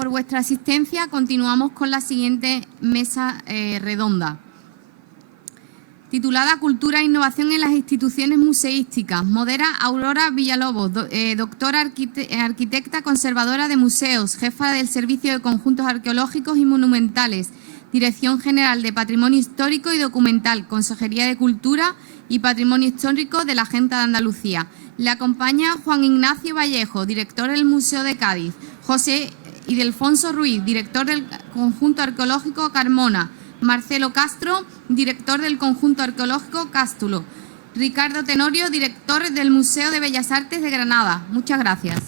por vuestra asistencia. Continuamos con la siguiente mesa redonda, titulada Cultura e Innovación en las Instituciones Museísticas. Modera Aurora Villalobos, doctora arquitecta conservadora de museos, jefa del Servicio de Conjuntos Arqueológicos y Monumentales, Dirección General de Patrimonio Histórico y Documental, Consejería de Cultura y Patrimonio Histórico de la Junta de Andalucía. Le acompaña Juan Ignacio Vallejo, director del Museo de Cádiz, José Ildefonso Ruiz, director del Conjunto Arqueológico Carmona, Marcelo Castro, director del Conjunto Arqueológico Cástulo, Ricardo Tenorio, director del Museo de Bellas Artes de Granada. Muchas gracias.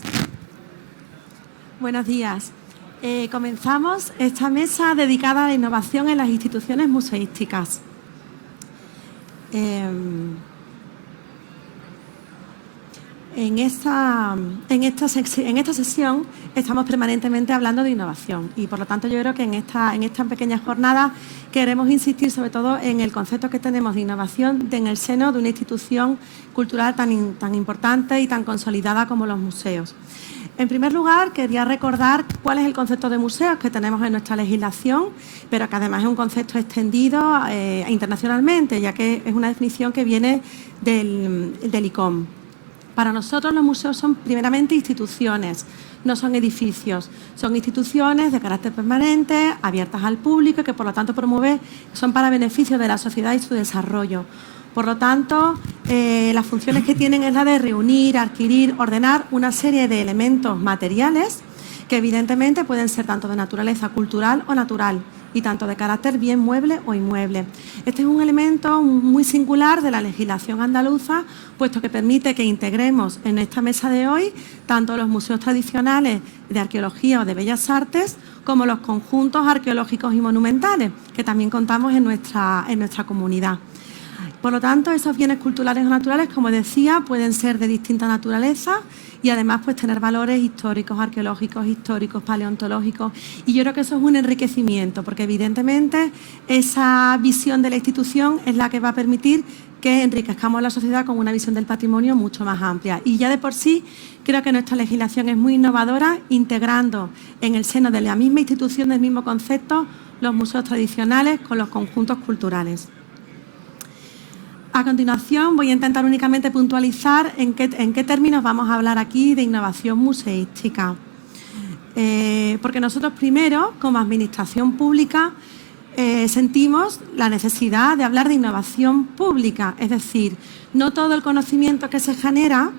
Buenos días. Comenzamos esta mesa dedicada a la innovación en las instituciones museísticas. En esta sesión estamos permanentemente hablando de innovación y, por lo tanto, yo creo que en esta pequeña jornada queremos insistir sobre todo en el concepto que tenemos de innovación en el seno de una institución cultural tan importante y tan consolidada como los museos. En primer lugar, quería recordar cuál es el concepto de museos que tenemos en nuestra legislación, pero que además es un concepto extendido internacionalmente, ya que es una definición que viene del ICOM. Para nosotros los museos son primeramente instituciones, no son edificios. Son instituciones de carácter permanente, abiertas al público y que por lo tanto son para beneficio de la sociedad y su desarrollo. Por lo tanto, las funciones que tienen es la de reunir, adquirir, ordenar una serie de elementos materiales que evidentemente pueden ser tanto de naturaleza cultural o natural y tanto de carácter bien mueble o inmueble. Este es un elemento muy singular de la legislación andaluza, puesto que permite que integremos en esta mesa de hoy tanto los museos tradicionales de arqueología o de bellas artes como los conjuntos arqueológicos y monumentales, que también contamos en nuestra comunidad. Por lo tanto, esos bienes culturales o naturales, como decía, pueden ser de distinta naturaleza y además pues tener valores históricos, arqueológicos, paleontológicos. Y yo creo que eso es un enriquecimiento, porque evidentemente esa visión de la institución es la que va a permitir que enriquezcamos la sociedad con una visión del patrimonio mucho más amplia. Y ya de por sí creo que nuestra legislación es muy innovadora, integrando en el seno de la misma institución, del mismo concepto, los museos tradicionales con los conjuntos culturales. A continuación voy a intentar únicamente puntualizar en qué términos vamos a hablar aquí de innovación museística. Porque nosotros primero, como administración pública, sentimos la necesidad de hablar de innovación pública. Es decir, no todo el conocimiento que se genera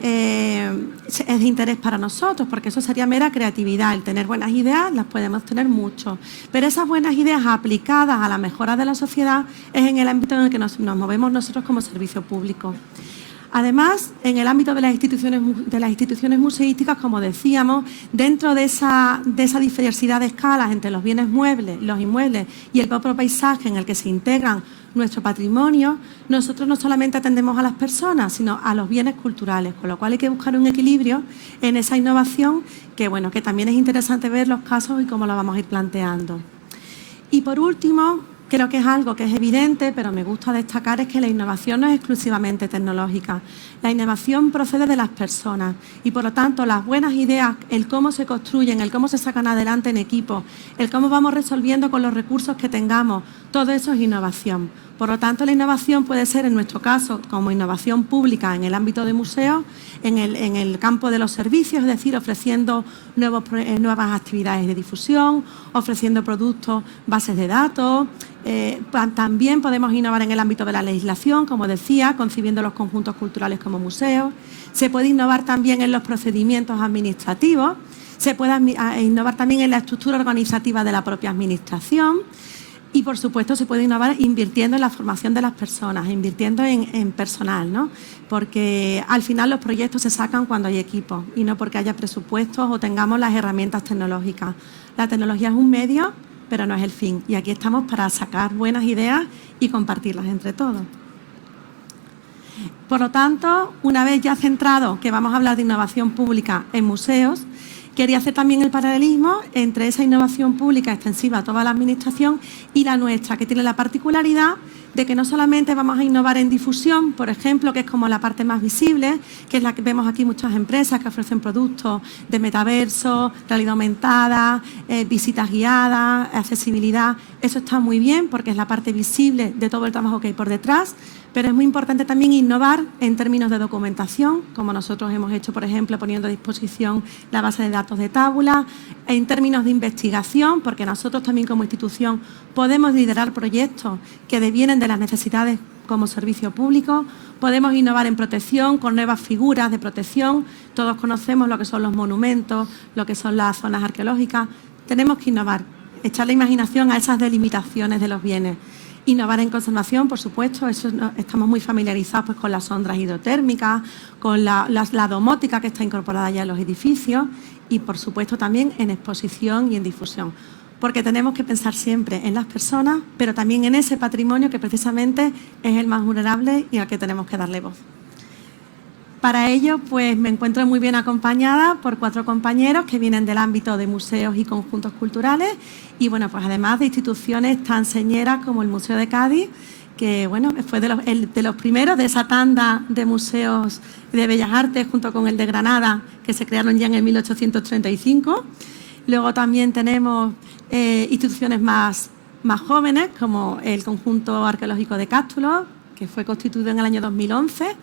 es de interés para nosotros, porque eso sería mera creatividad. El tener buenas ideas las podemos tener mucho, pero esas buenas ideas aplicadas a la mejora de la sociedad es en el ámbito en el que nos movemos nosotros como servicio público. Además, en el ámbito de las instituciones museísticas, como decíamos, dentro de esa diversidad de escalas entre los bienes muebles, los inmuebles y el propio paisaje en el que se integran nuestro patrimonio, nosotros no solamente atendemos a las personas, sino a los bienes culturales, con lo cual hay que buscar un equilibrio en esa innovación que también es interesante ver los casos y cómo lo vamos a ir planteando. Y por último, creo que es algo que es evidente, pero me gusta destacar, es que la innovación no es exclusivamente tecnológica. La innovación procede de las personas y, por lo tanto, las buenas ideas, el cómo se construyen, el cómo se sacan adelante en equipo, el cómo vamos resolviendo con los recursos que tengamos, todo eso es innovación. Por lo tanto, la innovación puede ser, en nuestro caso, como innovación pública en el ámbito de museos, en el campo de los servicios, es decir, ofreciendo nuevas actividades de difusión, ofreciendo productos, bases de datos. También podemos innovar en el ámbito de la legislación, como decía, concibiendo los conjuntos culturales como museos. Se puede innovar también en los procedimientos administrativos. Se puede innovar también en la estructura organizativa de la propia administración. Y, por supuesto, se puede innovar invirtiendo en la formación de las personas, invirtiendo en personal, ¿no? Porque al final los proyectos se sacan cuando hay equipo y no porque haya presupuestos o tengamos las herramientas tecnológicas. La tecnología es un medio, pero no es el fin. Y aquí estamos para sacar buenas ideas y compartirlas entre todos. Por lo tanto, una vez ya centrado que vamos a hablar de innovación pública en museos, Quería hacer también el paralelismo entre esa innovación pública extensiva a toda la Administración y la nuestra, que tiene la particularidad de que no solamente vamos a innovar en difusión, por ejemplo, que es como la parte más visible, que es la que vemos aquí muchas empresas que ofrecen productos de metaverso, realidad aumentada, visitas guiadas, accesibilidad. Eso está muy bien porque es la parte visible de todo el trabajo que hay por detrás, pero es muy importante también innovar en términos de documentación, como nosotros hemos hecho, por ejemplo, poniendo a disposición la base de datos de Tabula, en términos de investigación, porque nosotros también como institución podemos liderar proyectos que devienen de las necesidades como servicio público, podemos innovar en protección con nuevas figuras de protección, todos conocemos lo que son los monumentos, lo que son las zonas arqueológicas, tenemos que innovar, echar la imaginación a esas delimitaciones de los bienes. Innovar en conservación, por supuesto, eso estamos muy familiarizados pues, con las sondas hidrotérmicas, con la domótica que está incorporada ya en los edificios y, por supuesto, también en exposición y en difusión. Porque tenemos que pensar siempre en las personas, pero también en ese patrimonio que precisamente es el más vulnerable y al que tenemos que darle voz. Para ello, pues me encuentro muy bien acompañada por 4 compañeros que vienen del ámbito de museos y conjuntos culturales y, bueno, pues además de instituciones tan señeras como el Museo de Cádiz, que, bueno, fue de los primeros de esa tanda de museos de Bellas Artes junto con el de Granada, que se crearon ya en el 1835. Luego también tenemos instituciones más jóvenes, como el Conjunto Arqueológico de Cástulo, que fue constituido en el año 2011,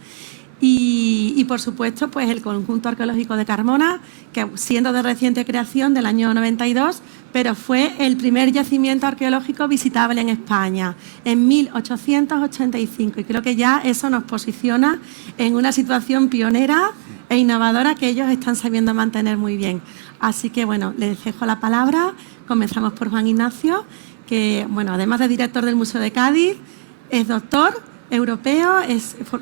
y por supuesto, pues el Conjunto Arqueológico de Carmona, que siendo de reciente creación del año 92, pero fue el primer yacimiento arqueológico visitable en España en 1885. Y creo que ya eso nos posiciona en una situación pionera e innovadora que ellos están sabiendo mantener muy bien. Así que, bueno, les dejo la palabra. Comenzamos por Juan Ignacio, que, bueno, además de director del Museo de Cádiz, es doctor europeo,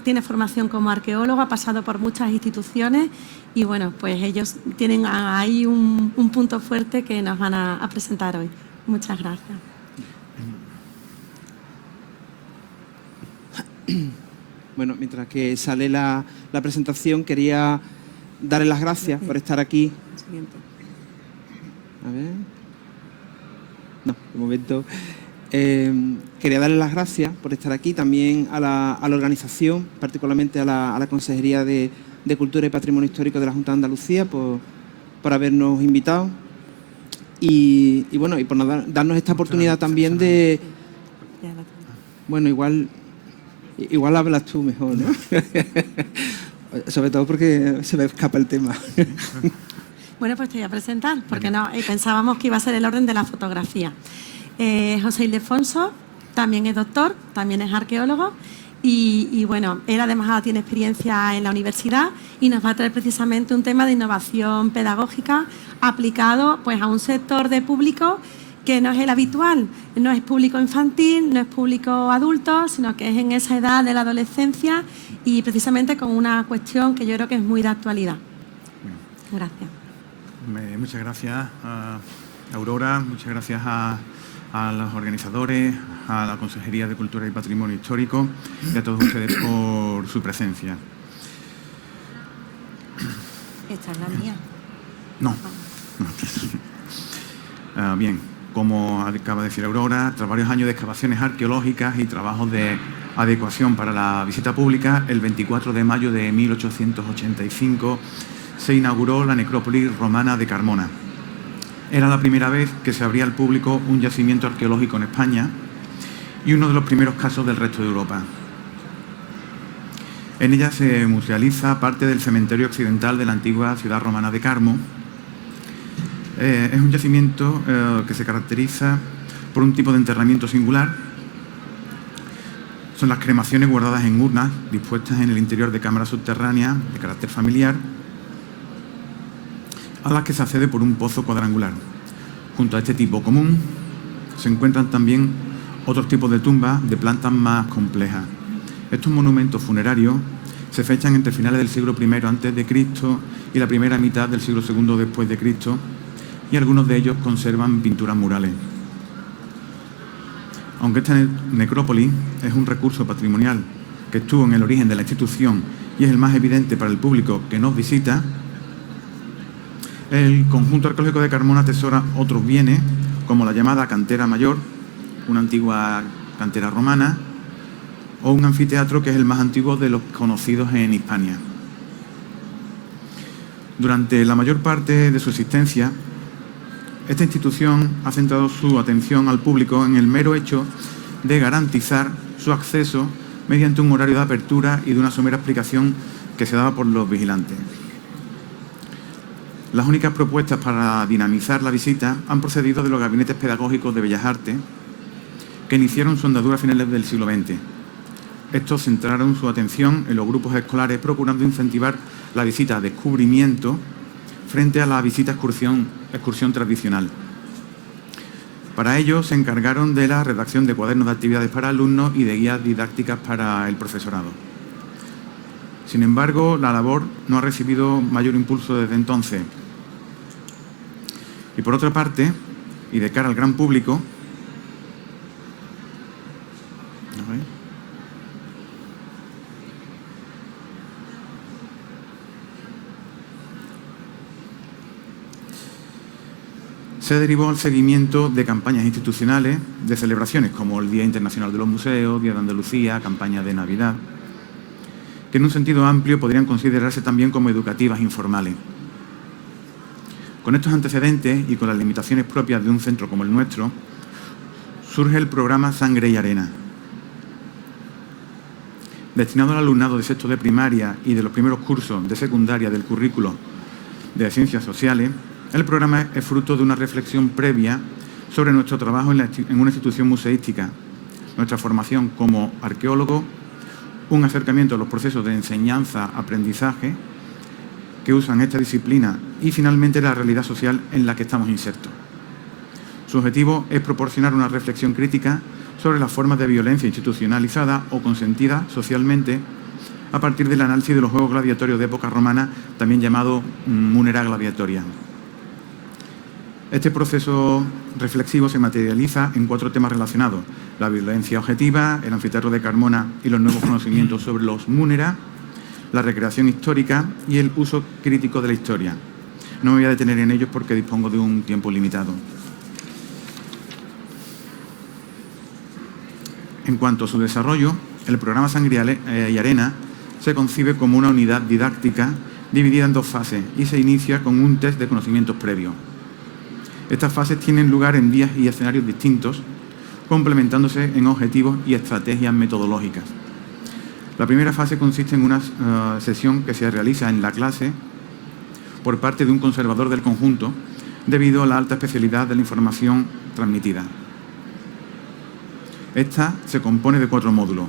tiene formación como arqueólogo, ha pasado por muchas instituciones y, bueno, pues ellos tienen ahí un punto fuerte que nos van a presentar hoy. Muchas gracias. Bueno, mientras que sale la presentación, quería darles las gracias por estar aquí. A ver. No, de momento. Quería darles las gracias por estar aquí, también a la organización, particularmente a la Consejería de Cultura y Patrimonio Histórico de la Junta de Andalucía por habernos invitado y bueno, y por darnos esta oportunidad también de... Bueno, igual hablas tú mejor, ¿no? Sobre todo porque se me escapa el tema. Bueno, pues te voy a presentar, porque no pensábamos que iba a ser el orden de la fotografía. José Ildefonso también es doctor, también es arqueólogo y bueno, él además tiene experiencia en la universidad y nos va a traer precisamente un tema de innovación pedagógica aplicado pues a un sector de público que no es el habitual, no es público infantil, no es público adulto, sino que es en esa edad de la adolescencia y precisamente con una cuestión que yo creo que es muy de actualidad. Gracias. Muchas gracias, Aurora, muchas gracias a los organizadores, a la Consejería de Cultura y Patrimonio Histórico y a todos ustedes por su presencia. Esta es la mía. No. Bien, como acaba de decir Aurora, tras varios años de excavaciones arqueológicas y trabajos de adecuación para la visita pública, el 24 de mayo de 1885 se inauguró la necrópolis romana de Carmona. Era la primera vez que se abría al público un yacimiento arqueológico en España y uno de los primeros casos del resto de Europa. En ella se musealiza parte del cementerio occidental de la antigua ciudad romana de Carmo. Es un yacimiento que se caracteriza por un tipo de enterramiento singular. Son las cremaciones guardadas en urnas dispuestas en el interior de cámaras subterráneas de carácter familiar, a las que se accede por un pozo cuadrangular. Junto a este tipo común se encuentran también otros tipos de tumbas de plantas más complejas. Estos monumentos funerarios se fechan entre finales del siglo I a.C. y la primera mitad del siglo II después de Cristo, y algunos de ellos conservan pinturas murales. Aunque esta necrópolis es un recurso patrimonial que estuvo en el origen de la institución y es el más evidente para el público que nos visita, El conjunto arqueológico de Carmona atesora otros bienes, como la llamada cantera mayor, una antigua cantera romana, o un anfiteatro que es el más antiguo de los conocidos en Hispania. Durante la mayor parte de su existencia, esta institución ha centrado su atención al público en el mero hecho de garantizar su acceso mediante un horario de apertura y de una somera explicación que se daba por los vigilantes. Las únicas propuestas para dinamizar la visita han procedido de los gabinetes pedagógicos de Bellas Artes, que iniciaron su andadura a finales del siglo XX. Estos centraron su atención en los grupos escolares, procurando incentivar la visita a descubrimiento frente a la visita excursión tradicional. Para ello se encargaron de la redacción de cuadernos de actividades para alumnos y de guías didácticas para el profesorado. Sin embargo, la labor no ha recibido mayor impulso desde entonces. Y por otra parte, y de cara al gran público, se derivó al seguimiento de campañas institucionales, de celebraciones como el Día Internacional de los Museos, Día de Andalucía, campaña de Navidad, que en un sentido amplio podrían considerarse también como educativas informales. Con estos antecedentes y con las limitaciones propias de un centro como el nuestro, surge el programa Sangre y Arena. Destinado al alumnado de sexto de primaria y de los primeros cursos de secundaria del currículo de Ciencias Sociales, el programa es fruto de una reflexión previa sobre nuestro trabajo en una institución museística, nuestra formación como arqueólogo, un acercamiento a los procesos de enseñanza-aprendizaje que usan esta disciplina y, finalmente, la realidad social en la que estamos insertos. Su objetivo es proporcionar una reflexión crítica sobre las formas de violencia institucionalizada o consentida socialmente a partir del análisis de los juegos gladiatorios de época romana, también llamado munera gladiatoria. Este proceso reflexivo se materializa en 4 temas relacionados: la violencia objetiva, el anfiteatro de Carmona y los nuevos conocimientos sobre los múnera, la recreación histórica y el uso crítico de la historia. No me voy a detener en ellos porque dispongo de un tiempo limitado. En cuanto a su desarrollo, el programa Sangre y Arena se concibe como una unidad didáctica dividida en 2 fases y se inicia con un test de conocimientos previos. Estas fases tienen lugar en días y escenarios distintos, complementándose en objetivos y estrategias metodológicas. La primera fase consiste en una sesión que se realiza en la clase por parte de un conservador del conjunto, debido a la alta especialidad de la información transmitida. Esta se compone de 4 módulos.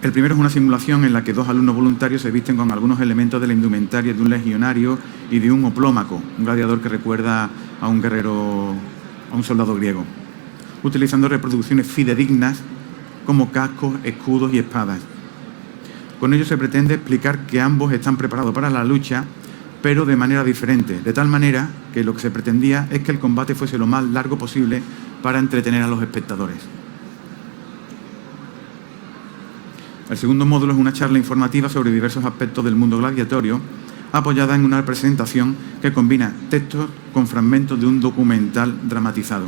El primero es una simulación en la que 2 alumnos voluntarios se visten con algunos elementos de la indumentaria de un legionario y de un oplómaco, un gladiador que recuerda a un guerrero, a un soldado griego, utilizando reproducciones fidedignas como cascos, escudos y espadas. Con ello se pretende explicar que ambos están preparados para la lucha, pero de manera diferente, de tal manera que lo que se pretendía es que el combate fuese lo más largo posible para entretener a los espectadores. El segundo módulo es una charla informativa sobre diversos aspectos del mundo gladiatorio, apoyada en una presentación que combina textos con fragmentos de un documental dramatizado.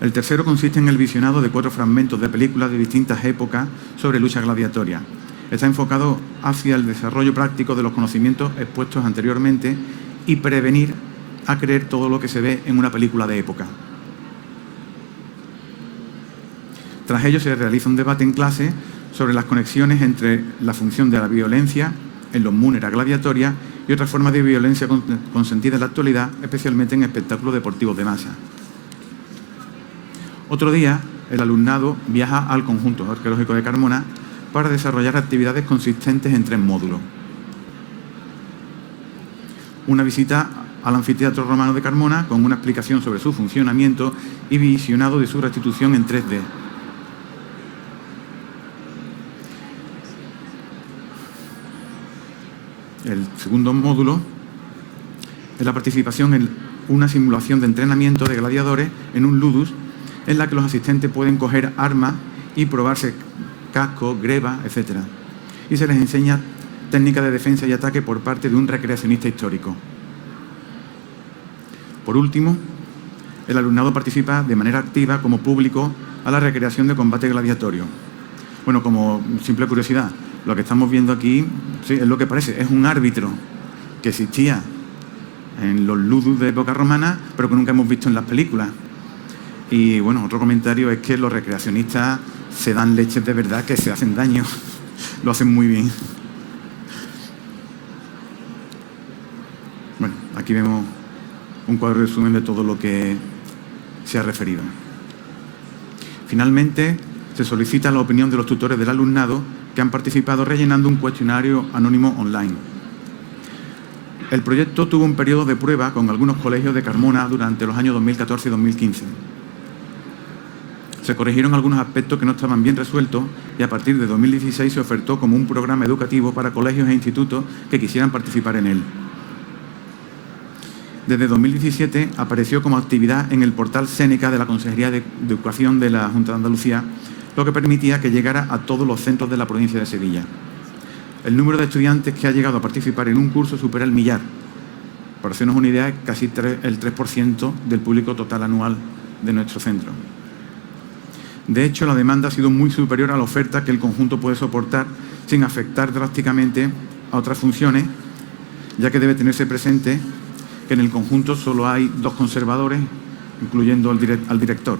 El tercero consiste en el visionado de 4 fragmentos de películas de distintas épocas sobre lucha gladiatoria. Está enfocado hacia el desarrollo práctico de los conocimientos expuestos anteriormente y prevenir a creer todo lo que se ve en una película de época. Tras ello se realiza un debate en clase sobre las conexiones entre la función de la violencia en los múnera gladiatoria y otras formas de violencia consentida en la actualidad, especialmente en espectáculos deportivos de masa. Otro día, el alumnado viaja al conjunto arqueológico de Carmona para desarrollar actividades consistentes en 3 módulos. Una visita al anfiteatro romano de Carmona con una explicación sobre su funcionamiento y visionado de su restitución en 3D. El segundo módulo es la participación en una simulación de entrenamiento de gladiadores en un ludus, en la que los asistentes pueden coger armas y probarse cascos, grebas, etc. Y se les enseña técnicas de defensa y ataque por parte de un recreacionista histórico. Por último, el alumnado participa de manera activa como público a la recreación de combate gladiatorio. Bueno, como simple curiosidad, lo que estamos viendo aquí, sí, es lo que parece, es un árbitro que existía en los ludus de época romana, pero que nunca hemos visto en las películas. Y bueno, otro comentario es que los recreacionistas se dan leches de verdad, que se hacen daño, lo hacen muy bien. Bueno, aquí vemos un cuadro de resumen de todo lo que se ha referido. Finalmente, se solicita la opinión de los tutores del alumnado que han participado rellenando un cuestionario anónimo online. El proyecto tuvo un periodo de prueba con algunos colegios de Carmona durante los años 2014 y 2015. Se corrigieron algunos aspectos que no estaban bien resueltos y a partir de 2016 se ofertó como un programa educativo para colegios e institutos que quisieran participar en él. Desde 2017 apareció como actividad en el portal Séneca de la Consejería de Educación de la Junta de Andalucía, lo que permitía que llegara a todos los centros de la provincia de Sevilla. El número de estudiantes que ha llegado a participar en un curso supera el millar. Para hacernos una idea, es casi el 3% del público total anual de nuestro centro. De hecho, la demanda ha sido muy superior a la oferta que el conjunto puede soportar sin afectar drásticamente a otras funciones, ya que debe tenerse presente que en el conjunto solo hay 2 conservadores, incluyendo al director.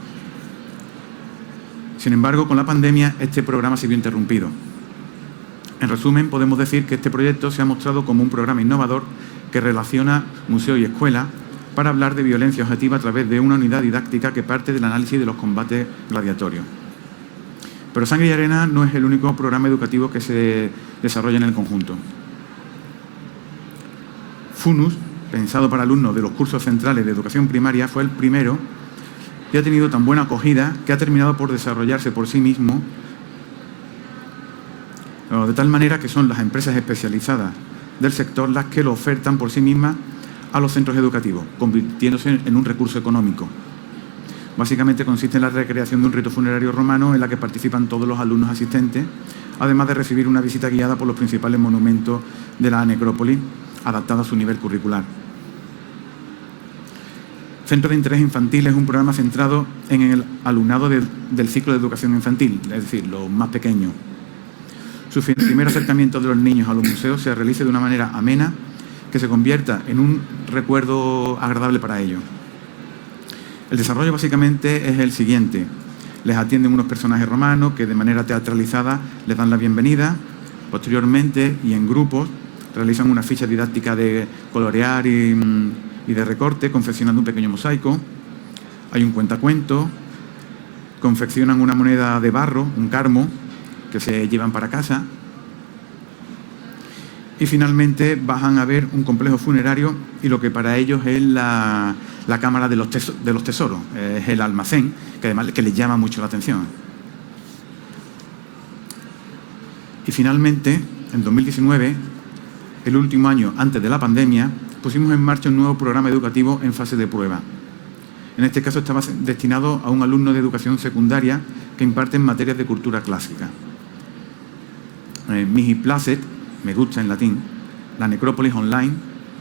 Sin embargo, con la pandemia, este programa se vio interrumpido. En resumen, podemos decir que este proyecto se ha mostrado como un programa innovador que relaciona museo y escuela para hablar de violencia objetiva a través de una unidad didáctica que parte del análisis de los combates gladiatorios. Pero Sangre y Arena no es el único programa educativo que se desarrolla en el conjunto. FUNUS, pensado para alumnos de los cursos centrales de educación primaria, fue el primero y ha tenido tan buena acogida que ha terminado por desarrollarse por sí mismo, de tal manera que son las empresas especializadas del sector las que lo ofertan por sí mismas a los centros educativos, convirtiéndose en un recurso económico. Básicamente consiste en la recreación de un rito funerario romano en la que participan todos los alumnos asistentes, además de recibir una visita guiada por los principales monumentos de la necrópolis, adaptada a su nivel curricular. Centro de Interés Infantil es un programa centrado en el alumnado del ciclo de educación infantil, es decir, los más pequeños. Su primer acercamiento de los niños a los museos se realice de una manera amena que se convierta en un recuerdo agradable para ellos. El desarrollo básicamente es el siguiente. Les atienden unos personajes romanos que de manera teatralizada les dan la bienvenida. Posteriormente y en grupos realizan una ficha didáctica de colorear y de recorte, confeccionando un pequeño mosaico. Hay un cuentacuentos, confeccionan una moneda de barro, un carmo, que se llevan para casa. Y finalmente bajan a ver un complejo funerario y lo que para ellos es la cámara de los tesoros, es el almacén, que además que les llama mucho la atención. Y finalmente, en 2019, el último año antes de la pandemia, pusimos en marcha un nuevo programa educativo en fase de prueba. En este caso estaba destinado a un alumno de educación secundaria que imparte en materias de cultura clásica. Mihi Placet, me gusta en latín, la necrópolis online,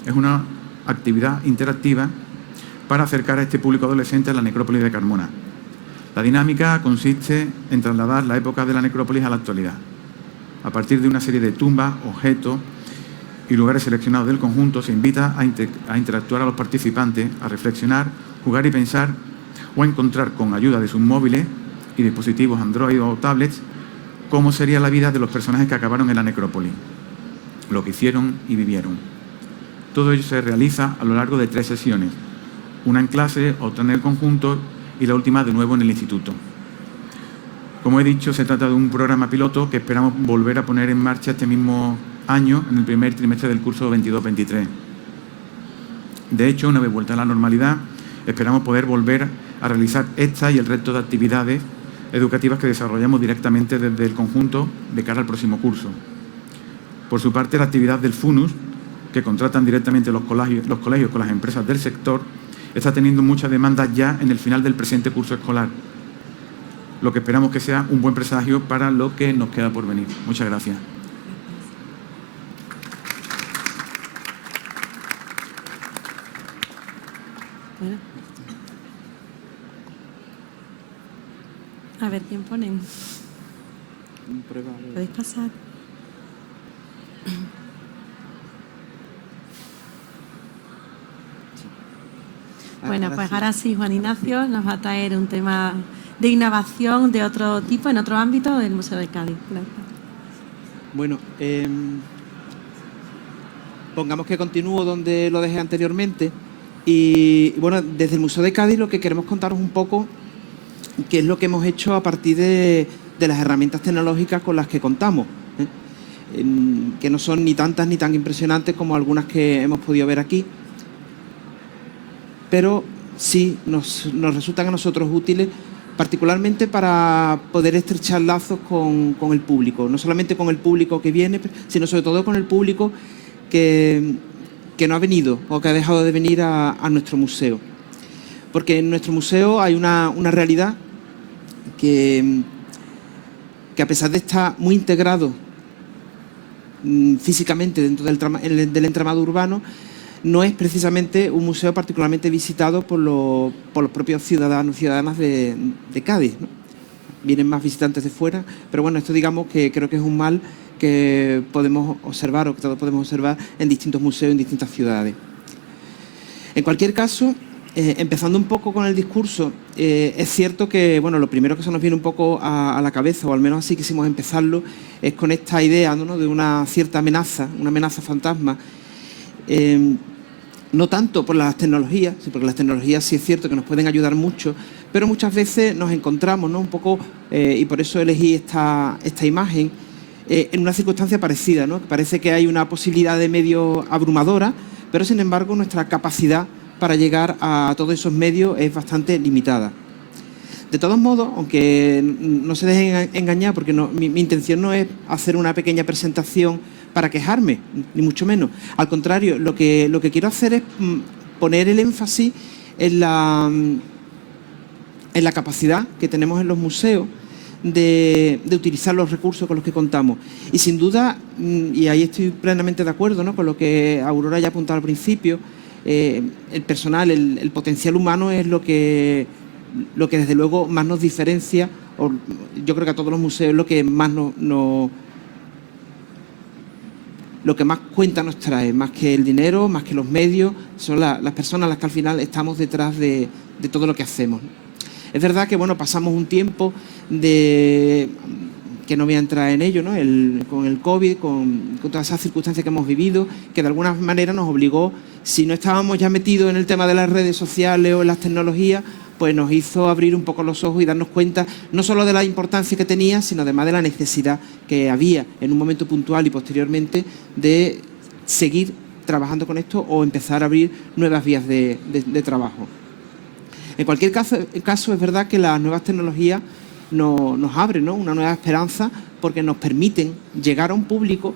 es una actividad interactiva para acercar a este público adolescente a la necrópolis de Carmona. La dinámica consiste en trasladar la época de la necrópolis a la actualidad. A partir de una serie de tumbas, objetos y lugares seleccionados del conjunto, se invita a interactuar a los participantes, a reflexionar, jugar y pensar o a encontrar con ayuda de sus móviles y dispositivos Android o tablets cómo sería la vida de los personajes que acabaron en la necrópolis, lo que hicieron y vivieron. Todo ello se realiza a lo largo de 3 sesiones, una en clase, otra en el conjunto y la última de nuevo en el instituto. Como he dicho, se trata de un programa piloto que esperamos volver a poner en marcha este mismo año, en el primer trimestre del curso 22-23. De hecho, una vez vuelta a la normalidad, esperamos poder volver a realizar esta y el resto de actividades educativas que desarrollamos directamente desde el conjunto de cara al próximo curso. Por su parte, la actividad del FUNUS, que contratan directamente los colegios con las empresas del sector, está teniendo mucha demanda ya en el final del presente curso escolar, lo que esperamos que sea un buen presagio para lo que nos queda por venir. Muchas gracias. Bueno. A ver, ¿quién ponen? Prueba. ¿Podéis pasar? Bueno, pues ahora sí, Juan Ignacio nos va a traer un tema de innovación de otro tipo, en otro ámbito del Museo de Cádiz. Gracias. Bueno, pongamos que continúo donde lo dejé anteriormente. Y bueno, desde el Museo de Cádiz lo que queremos contaros un poco qué es lo que hemos hecho a partir de las herramientas tecnológicas con las que contamos, que no son ni tantas ni tan impresionantes como algunas que hemos podido ver aquí, pero sí nos resultan a nosotros útiles, particularmente para poder estrechar lazos con el público, no solamente con el público que viene, sino sobre todo con el público que no ha venido o que ha dejado de venir a nuestro museo. Porque en nuestro museo hay una realidad que a pesar de estar muy integrado físicamente dentro del entramado urbano, no es precisamente un museo particularmente visitado por los propios ciudadanos y ciudadanas de Cádiz, ¿no? Vienen más visitantes de fuera, pero bueno, esto digamos que creo que es un mal que podemos observar o que todos podemos observar en distintos museos, en distintas ciudades. En cualquier caso, empezando un poco con el discurso, es cierto que bueno, lo primero que se nos viene un poco a la cabeza, o al menos así quisimos empezarlo, es con esta idea, ¿no?, de una cierta amenaza, una amenaza fantasma. No tanto por las tecnologías, porque las tecnologías sí es cierto que nos pueden ayudar mucho, pero muchas veces nos encontramos, ¿no?, un poco, y por eso elegí esta imagen, en una circunstancia parecida, ¿no? Parece que hay una posibilidad de medios abrumadora, pero sin embargo nuestra capacidad para llegar a todos esos medios es bastante limitada. De todos modos, aunque no se dejen engañar, porque mi intención no es hacer una pequeña presentación para quejarme, ni mucho menos. Al contrario, lo que quiero hacer es poner el énfasis en la capacidad que tenemos en los museos de utilizar los recursos con los que contamos. Y sin duda, y ahí estoy plenamente de acuerdo, ¿no?, con lo que Aurora ya ha apuntado al principio, el personal, el potencial humano es lo que desde luego más nos diferencia, o yo creo que a todos los museos es lo que más lo que más cuenta nos trae, más que el dinero, más que los medios, son las personas las que al final estamos detrás de todo lo que hacemos. Es verdad que bueno, pasamos un tiempo que no voy a entrar en ello, ¿no?, con el COVID, con todas esas circunstancias que hemos vivido, que de alguna manera nos obligó, si no estábamos ya metidos en el tema de las redes sociales o en las tecnologías, pues nos hizo abrir un poco los ojos y darnos cuenta no solo de la importancia que tenía, sino además de la necesidad que había en un momento puntual y posteriormente de seguir trabajando con esto o empezar a abrir nuevas vías de trabajo. En cualquier caso es verdad que las nuevas tecnologías nos abren, ¿no?, una nueva esperanza, porque nos permiten llegar a un público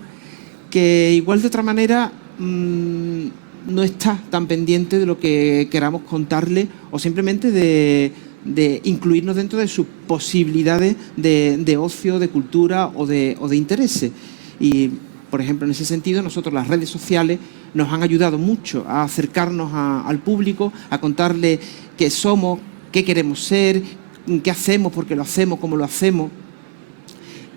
que igual de otra manera no está tan pendiente de lo que queramos contarle, o simplemente de incluirnos dentro de sus posibilidades de ocio, de cultura o de intereses. Y, por ejemplo, en ese sentido, nosotros las redes sociales nos han ayudado mucho a acercarnos al público, a contarle qué somos, qué queremos ser, qué hacemos, por qué lo hacemos, cómo lo hacemos.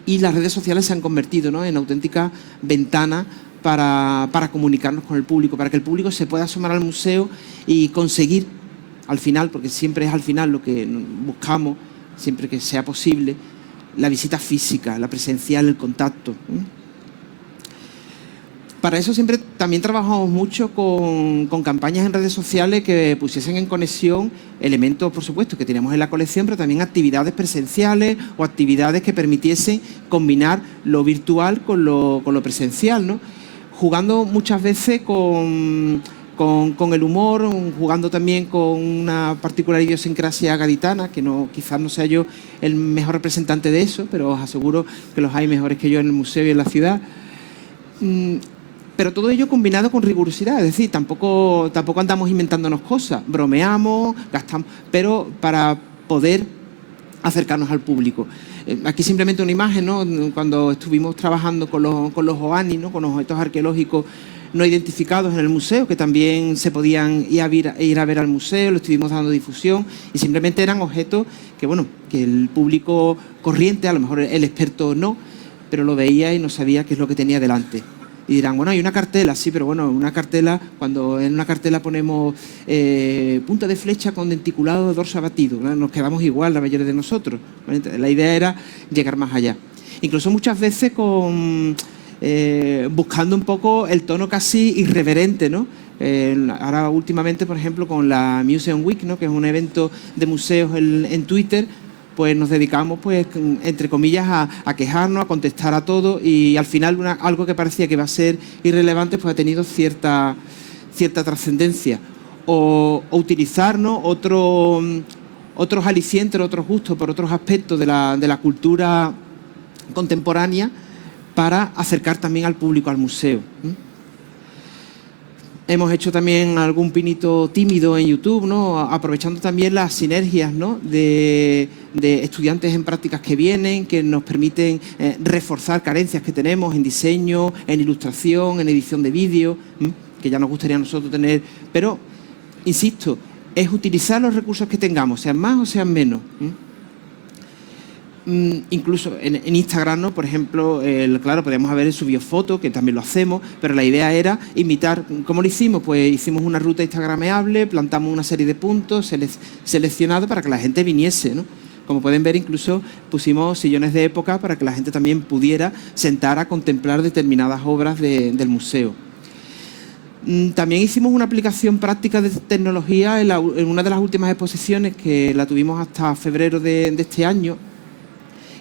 Y las redes sociales se han convertido, ¿no?, en auténticas ventanas para comunicarnos con el público, para que el público se pueda asomar al museo y conseguir, al final, porque siempre es al final lo que buscamos, siempre que sea posible, la visita física, la presencial, el contacto. Para eso siempre también trabajamos mucho con campañas en redes sociales que pusiesen en conexión elementos, por supuesto, que tenemos en la colección, pero también actividades presenciales o actividades que permitiesen combinar lo virtual con lo presencial, ¿no?, jugando muchas veces con el humor, jugando también con una particular idiosincrasia gaditana, que quizás no sea yo el mejor representante de eso, pero os aseguro que los hay mejores que yo en el museo y en la ciudad. Pero todo ello combinado con rigurosidad, es decir, tampoco andamos inventándonos cosas, bromeamos, gastamos, pero para poder acercarnos al público. Aquí simplemente una imagen, ¿no?, cuando estuvimos trabajando con los OANI, ¿no?, con los objetos arqueológicos no identificados en el museo, que también se podían ir a ver al museo, lo estuvimos dando difusión, y simplemente eran objetos que, bueno, que el público corriente, a lo mejor el experto no, pero lo veía y no sabía qué es lo que tenía delante. Y dirán, bueno, hay una cartela, sí, pero bueno, una cartela, cuando en una cartela ponemos punta de flecha con denticulado de dorso abatido, ¿no? Nos quedamos igual, la mayoría de nosotros, ¿vale? La idea era llegar más allá. Incluso muchas veces buscando un poco el tono casi irreverente, ¿no? Ahora últimamente, por ejemplo, con la Museum Week, ¿no? Que es un evento de museos en Twitter, pues nos dedicamos, pues, entre comillas, a quejarnos, a contestar a todo, y al final algo que parecía que iba a ser irrelevante, pues ha tenido cierta trascendencia. O utilizar, ¿no? otros alicientes, otros gustos por otros aspectos de la cultura contemporánea para acercar también al público al museo. Hemos hecho también algún pinito tímido en YouTube, ¿no? Aprovechando también las sinergias, ¿no? de estudiantes en prácticas que vienen, que nos permiten reforzar carencias que tenemos en diseño, en ilustración, en edición de vídeo, que ya nos gustaría a nosotros tener. Pero, insisto, es utilizar los recursos que tengamos, sean más o sean menos. Incluso en Instagram, ¿no? Por ejemplo, claro, podríamos haber subido fotos, que también lo hacemos, pero la idea era imitar. ¿Cómo lo hicimos? Pues hicimos una ruta instagrameable, plantamos una serie de puntos seleccionados para que la gente viniese, ¿no? Como pueden ver, incluso pusimos sillones de época para que la gente también pudiera sentar a contemplar determinadas obras del museo. También hicimos una aplicación práctica de tecnología en una de las últimas exposiciones, que la tuvimos hasta febrero de este año,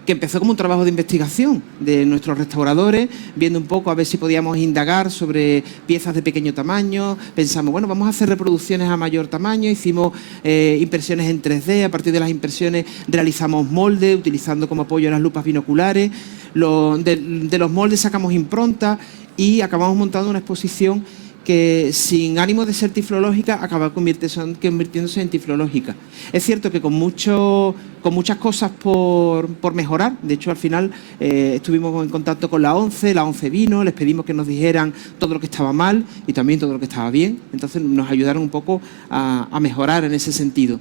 que empezó como un trabajo de investigación de nuestros restauradores, viendo un poco a ver si podíamos indagar sobre piezas de pequeño tamaño. Pensamos, bueno, vamos a hacer reproducciones a mayor tamaño, hicimos impresiones en 3D, a partir de las impresiones realizamos moldes, utilizando como apoyo las lupas binoculares, de los moldes sacamos impronta y acabamos montando una exposición que, sin ánimo de ser tiflológica, acaba convirtiéndose en tiflológica. Es cierto que con muchas cosas por mejorar. De hecho, al final estuvimos en contacto con la ONCE vino, les pedimos que nos dijeran todo lo que estaba mal y también todo lo que estaba bien. Entonces nos ayudaron un poco a mejorar en ese sentido.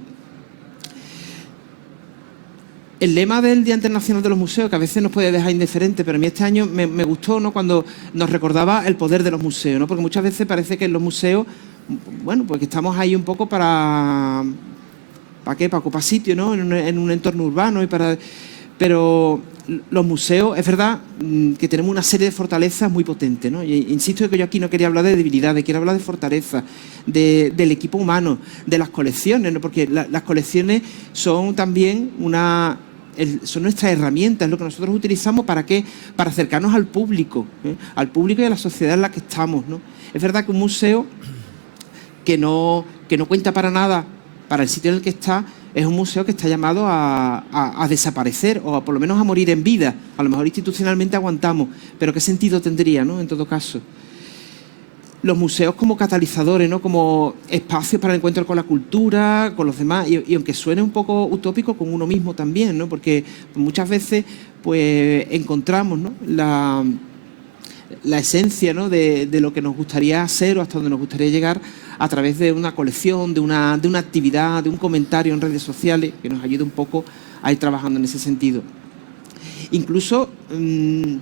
El lema del Día Internacional de los Museos, que a veces nos puede dejar indiferente, pero a mí este año me gustó, ¿no? Cuando nos recordaba el poder de los museos, ¿no? Porque muchas veces parece que en los museos, bueno, pues que estamos ahí un poco ¿para qué? Para ocupar sitio, ¿no? En un entorno urbano pero los museos, es verdad que tenemos una serie de fortalezas muy potentes, ¿no? Y insisto en que yo aquí no quería hablar de debilidades, quiero hablar de fortalezas, del equipo humano, de las colecciones, ¿no? Porque las colecciones son también son nuestras herramientas, lo que nosotros utilizamos ¿para qué? Para acercarnos al público y a la sociedad en la que estamos, ¿no? Es verdad que un museo que no cuenta para nada para el sitio en el que está, es un museo que está llamado a desaparecer, o por lo menos a morir en vida. A lo mejor institucionalmente aguantamos, pero ¿qué sentido tendría, ¿no? En todo caso. Los museos como catalizadores, ¿no? Como espacios para el encuentro con la cultura, con los demás, y aunque suene un poco utópico, con uno mismo también, ¿no? Porque muchas veces pues encontramos, ¿no? la esencia, ¿no? de lo que nos gustaría hacer o hasta donde nos gustaría llegar a través de una colección, de una actividad, de un comentario en redes sociales que nos ayude un poco a ir trabajando en ese sentido. Incluso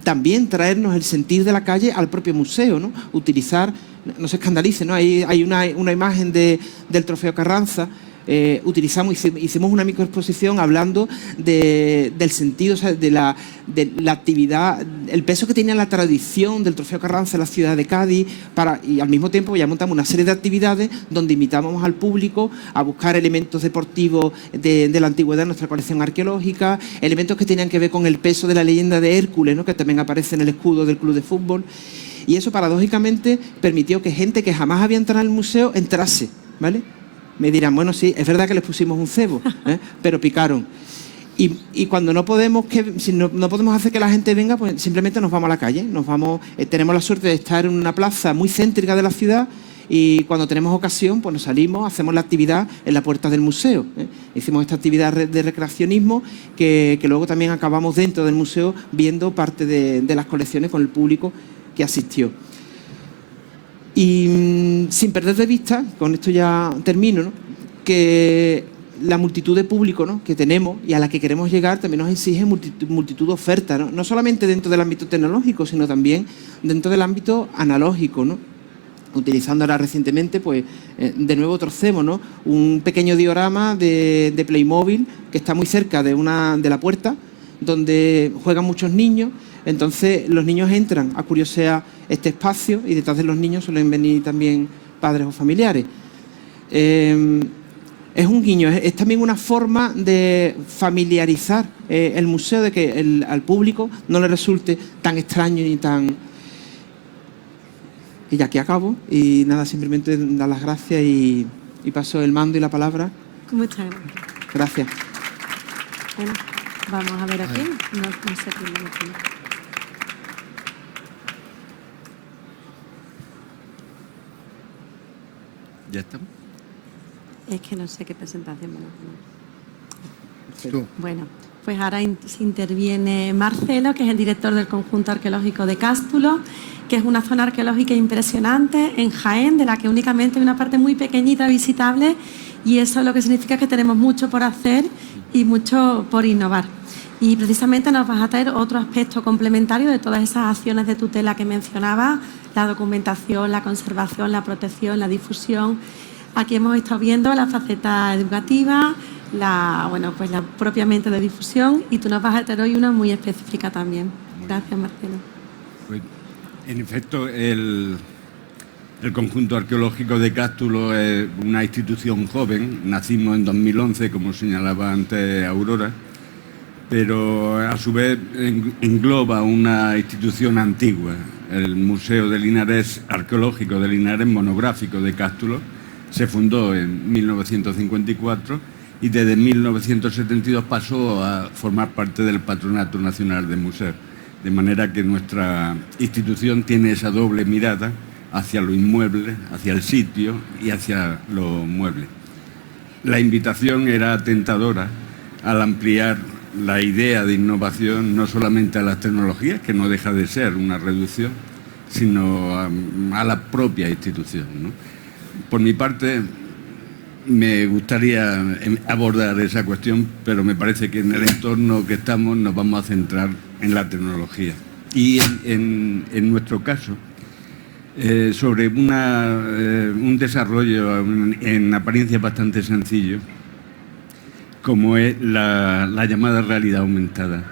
también traernos el sentir de la calle al propio museo, ¿no? Utilizar, no se escandalice, ¿no? Hay una imagen del Trofeo Carranza. Hicimos una microexposición hablando del sentido, o sea, de la actividad, el peso que tenía la tradición del Trofeo Carranza en la ciudad de Cádiz, y al mismo tiempo ya montamos una serie de actividades donde invitábamos al público a buscar elementos deportivos de la antigüedad en nuestra colección arqueológica, elementos que tenían que ver con el peso de la leyenda de Hércules, ¿no? Que también aparece en el escudo del club de fútbol, y eso paradójicamente permitió que gente que jamás había entrado en el museo entrase, ¿vale? Me dirán, bueno, sí, es verdad que les pusimos un cebo, pero picaron. Y cuando si no podemos hacer que la gente venga, pues simplemente nos vamos a la calle. Tenemos la suerte de estar en una plaza muy céntrica de la ciudad, y cuando tenemos ocasión, pues nos salimos, hacemos la actividad en la puerta del museo. Hicimos esta actividad de recreacionismo que luego también acabamos dentro del museo viendo parte de las colecciones con el público que asistió. Y sin perder de vista, con esto ya termino, ¿no?, que la multitud de público, ¿no?, que tenemos y a la que queremos llegar también nos exige multitud de ofertas, ¿no? No solamente dentro del ámbito tecnológico, sino también dentro del ámbito analógico, ¿no? Utilizando ahora recientemente, pues, de nuevo Trocemos, ¿no?, un pequeño diorama de Playmobil que está muy cerca de la puerta, donde juegan muchos niños. Entonces los niños entran a curiosear este espacio y detrás de los niños suelen venir también padres o familiares. Es un guiño, es también una forma de familiarizar el museo, de que al público no le resulte tan extraño ni tan... Y ya aquí acabo, y nada, simplemente dar las gracias y paso el mando y la palabra. Muchas gracias. Gracias. Bueno, vamos a ver aquí. No sé quién lo tiene. ¿Ya estamos? Es que no sé qué presentación me lo poner. Tú. Bueno, pues ahora interviene Marcelo, que es el director del conjunto arqueológico de Cástulo, que es una zona arqueológica impresionante en Jaén, de la que únicamente hay una parte muy pequeñita visitable, y eso lo que significa que tenemos mucho por hacer y mucho por innovar. Y precisamente nos vas a traer otro aspecto complementario de todas esas acciones de tutela que mencionaba: la documentación, la conservación, la protección, la difusión. Aquí hemos estado viendo la faceta educativa, la propiamente de difusión, y tú nos vas a traer hoy una muy específica también. Gracias, Marcelo. Pues, en efecto, el conjunto arqueológico de Cástulo es una institución joven. Nacimos en 2011, como señalaba antes Aurora, pero a su vez engloba una institución antigua. El Museo de Linares Arqueológico de Linares, monográfico de Cástulo, se fundó en 1954 y desde 1972 pasó a formar parte del Patronato Nacional de Museos. De manera que nuestra institución tiene esa doble mirada hacia lo inmueble, hacia el sitio y hacia lo mueble. La invitación era tentadora al ampliar la idea de innovación no solamente a las tecnologías, que no deja de ser una reducción, sino a la propia institución, ¿no? Por mi parte, me gustaría abordar esa cuestión, pero me parece que en el entorno que estamos nos vamos a centrar en la tecnología. Y en nuestro caso, sobre un desarrollo en apariencia bastante sencillo, como es la llamada realidad aumentada,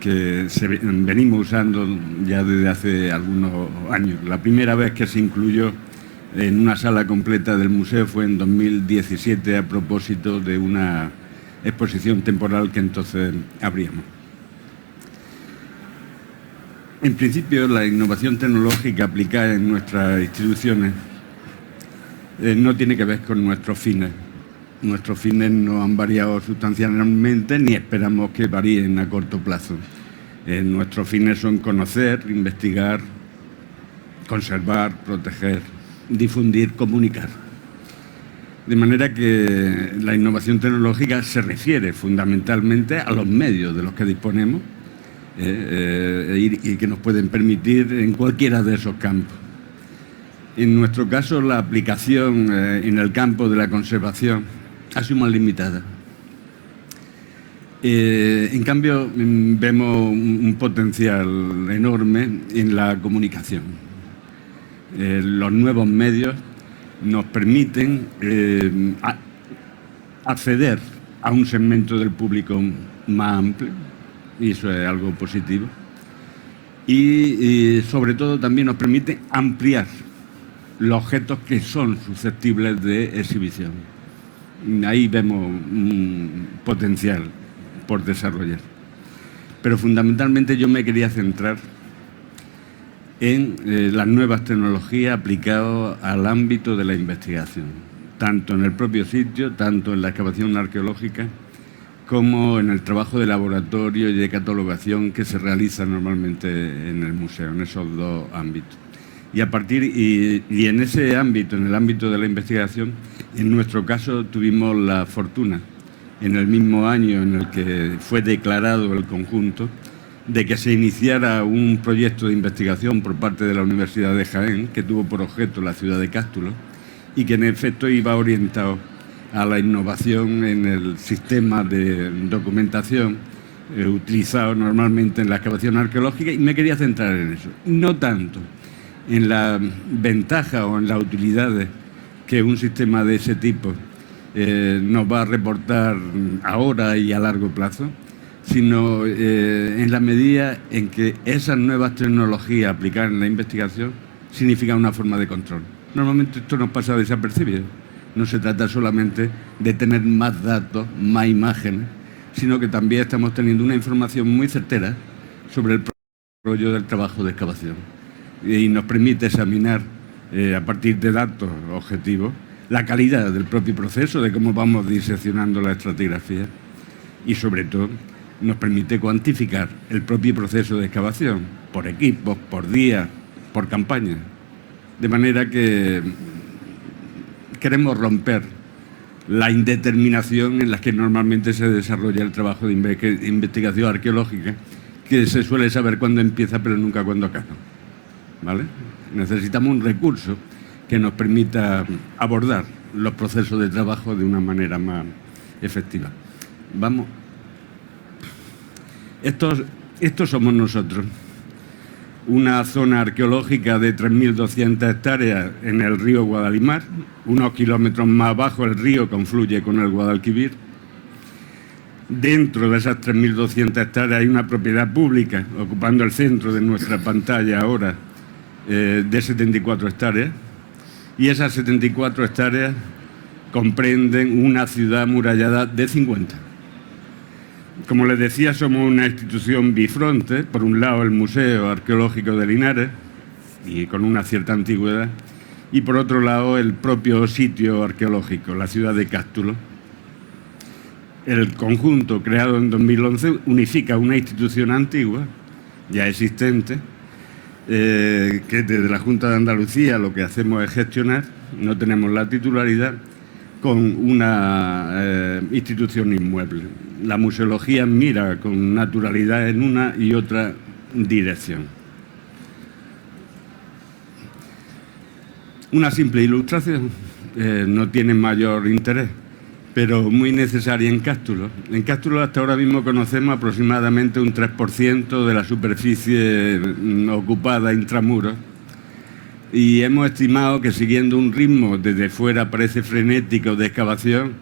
que venimos usando ya desde hace algunos años. La primera vez que se incluyó en una sala completa del museo fue en 2017, a propósito de una exposición temporal que entonces abríamos. En principio, la innovación tecnológica aplicada en nuestras instituciones no tiene que ver con nuestros fines. Nuestros fines no han variado sustancialmente ni esperamos que varíen a corto plazo. Nuestros fines son conocer, investigar, conservar, proteger, difundir, comunicar. De manera que la innovación tecnológica se refiere fundamentalmente a los medios de los que disponemos y que nos pueden permitir en cualquiera de esos campos. En nuestro caso, la aplicación en el campo de la conservación ha sido más limitada. En cambio, vemos un potencial enorme en la comunicación. Los nuevos medios nos permiten acceder a un segmento del público más amplio, y eso es algo positivo. Y sobre todo también nos permite ampliar los objetos que son susceptibles de exhibición. Ahí vemos un potencial por desarrollar. Pero fundamentalmente yo me quería centrar en las nuevas tecnologías aplicadas al ámbito de la investigación, tanto en el propio sitio, tanto en la excavación arqueológica, como en el trabajo de laboratorio y de catalogación que se realiza normalmente en el museo, en esos dos ámbitos. Y en ese ámbito, en el ámbito de la investigación, en nuestro caso tuvimos la fortuna, en el mismo año en el que fue declarado el conjunto, de que se iniciara un proyecto de investigación por parte de la Universidad de Jaén, que tuvo por objeto la ciudad de Cástulo, y que en efecto iba orientado a la innovación en el sistema de documentación utilizado normalmente en la excavación arqueológica, y me quería centrar en eso. No tanto en la ventaja o en las utilidades que un sistema de ese tipo nos va a reportar ahora y a largo plazo, sino en la medida en que esas nuevas tecnologías aplicadas en la investigación significan una forma de control. Normalmente esto nos pasa desapercibido. No se trata solamente de tener más datos, más imágenes, sino que también estamos teniendo una información muy certera sobre el desarrollo del trabajo de excavación. Y nos permite examinar, a partir de datos objetivos, la calidad del propio proceso, de cómo vamos diseccionando la estratigrafía, y sobre todo nos permite cuantificar el propio proceso de excavación, por equipos, por días, por campañas. De manera que queremos romper la indeterminación en la que normalmente se desarrolla el trabajo de investigación arqueológica, que se suele saber cuándo empieza pero nunca cuándo acaba, ¿vale? Necesitamos un recurso que nos permita abordar los procesos de trabajo de una manera más efectiva. Vamos. Estos somos nosotros. Una zona arqueológica de 3.200 hectáreas en el río Guadalimar. Unos kilómetros más abajo el río confluye con el Guadalquivir. Dentro de esas 3.200 hectáreas hay una propiedad pública, ocupando el centro de nuestra pantalla ahora, de 74 hectáreas. Y esas 74 hectáreas comprenden una ciudad amurallada de 50. Como les decía, somos una institución bifronte. Por un lado, el Museo Arqueológico de Linares, y con una cierta antigüedad, y por otro lado, el propio sitio arqueológico, la ciudad de Cástulo. El conjunto, creado en 2011, unifica una institución antigua, ya existente, que desde la Junta de Andalucía lo que hacemos es gestionar, no tenemos la titularidad, con una institución inmueble. La museología mira con naturalidad en una y otra dirección. Una simple ilustración, no tiene mayor interés, pero muy necesaria en Cástulo. En Cástulo hasta ahora mismo conocemos aproximadamente un 3% de la superficie ocupada intramuros, y hemos estimado que siguiendo un ritmo desde fuera parece frenético de excavación,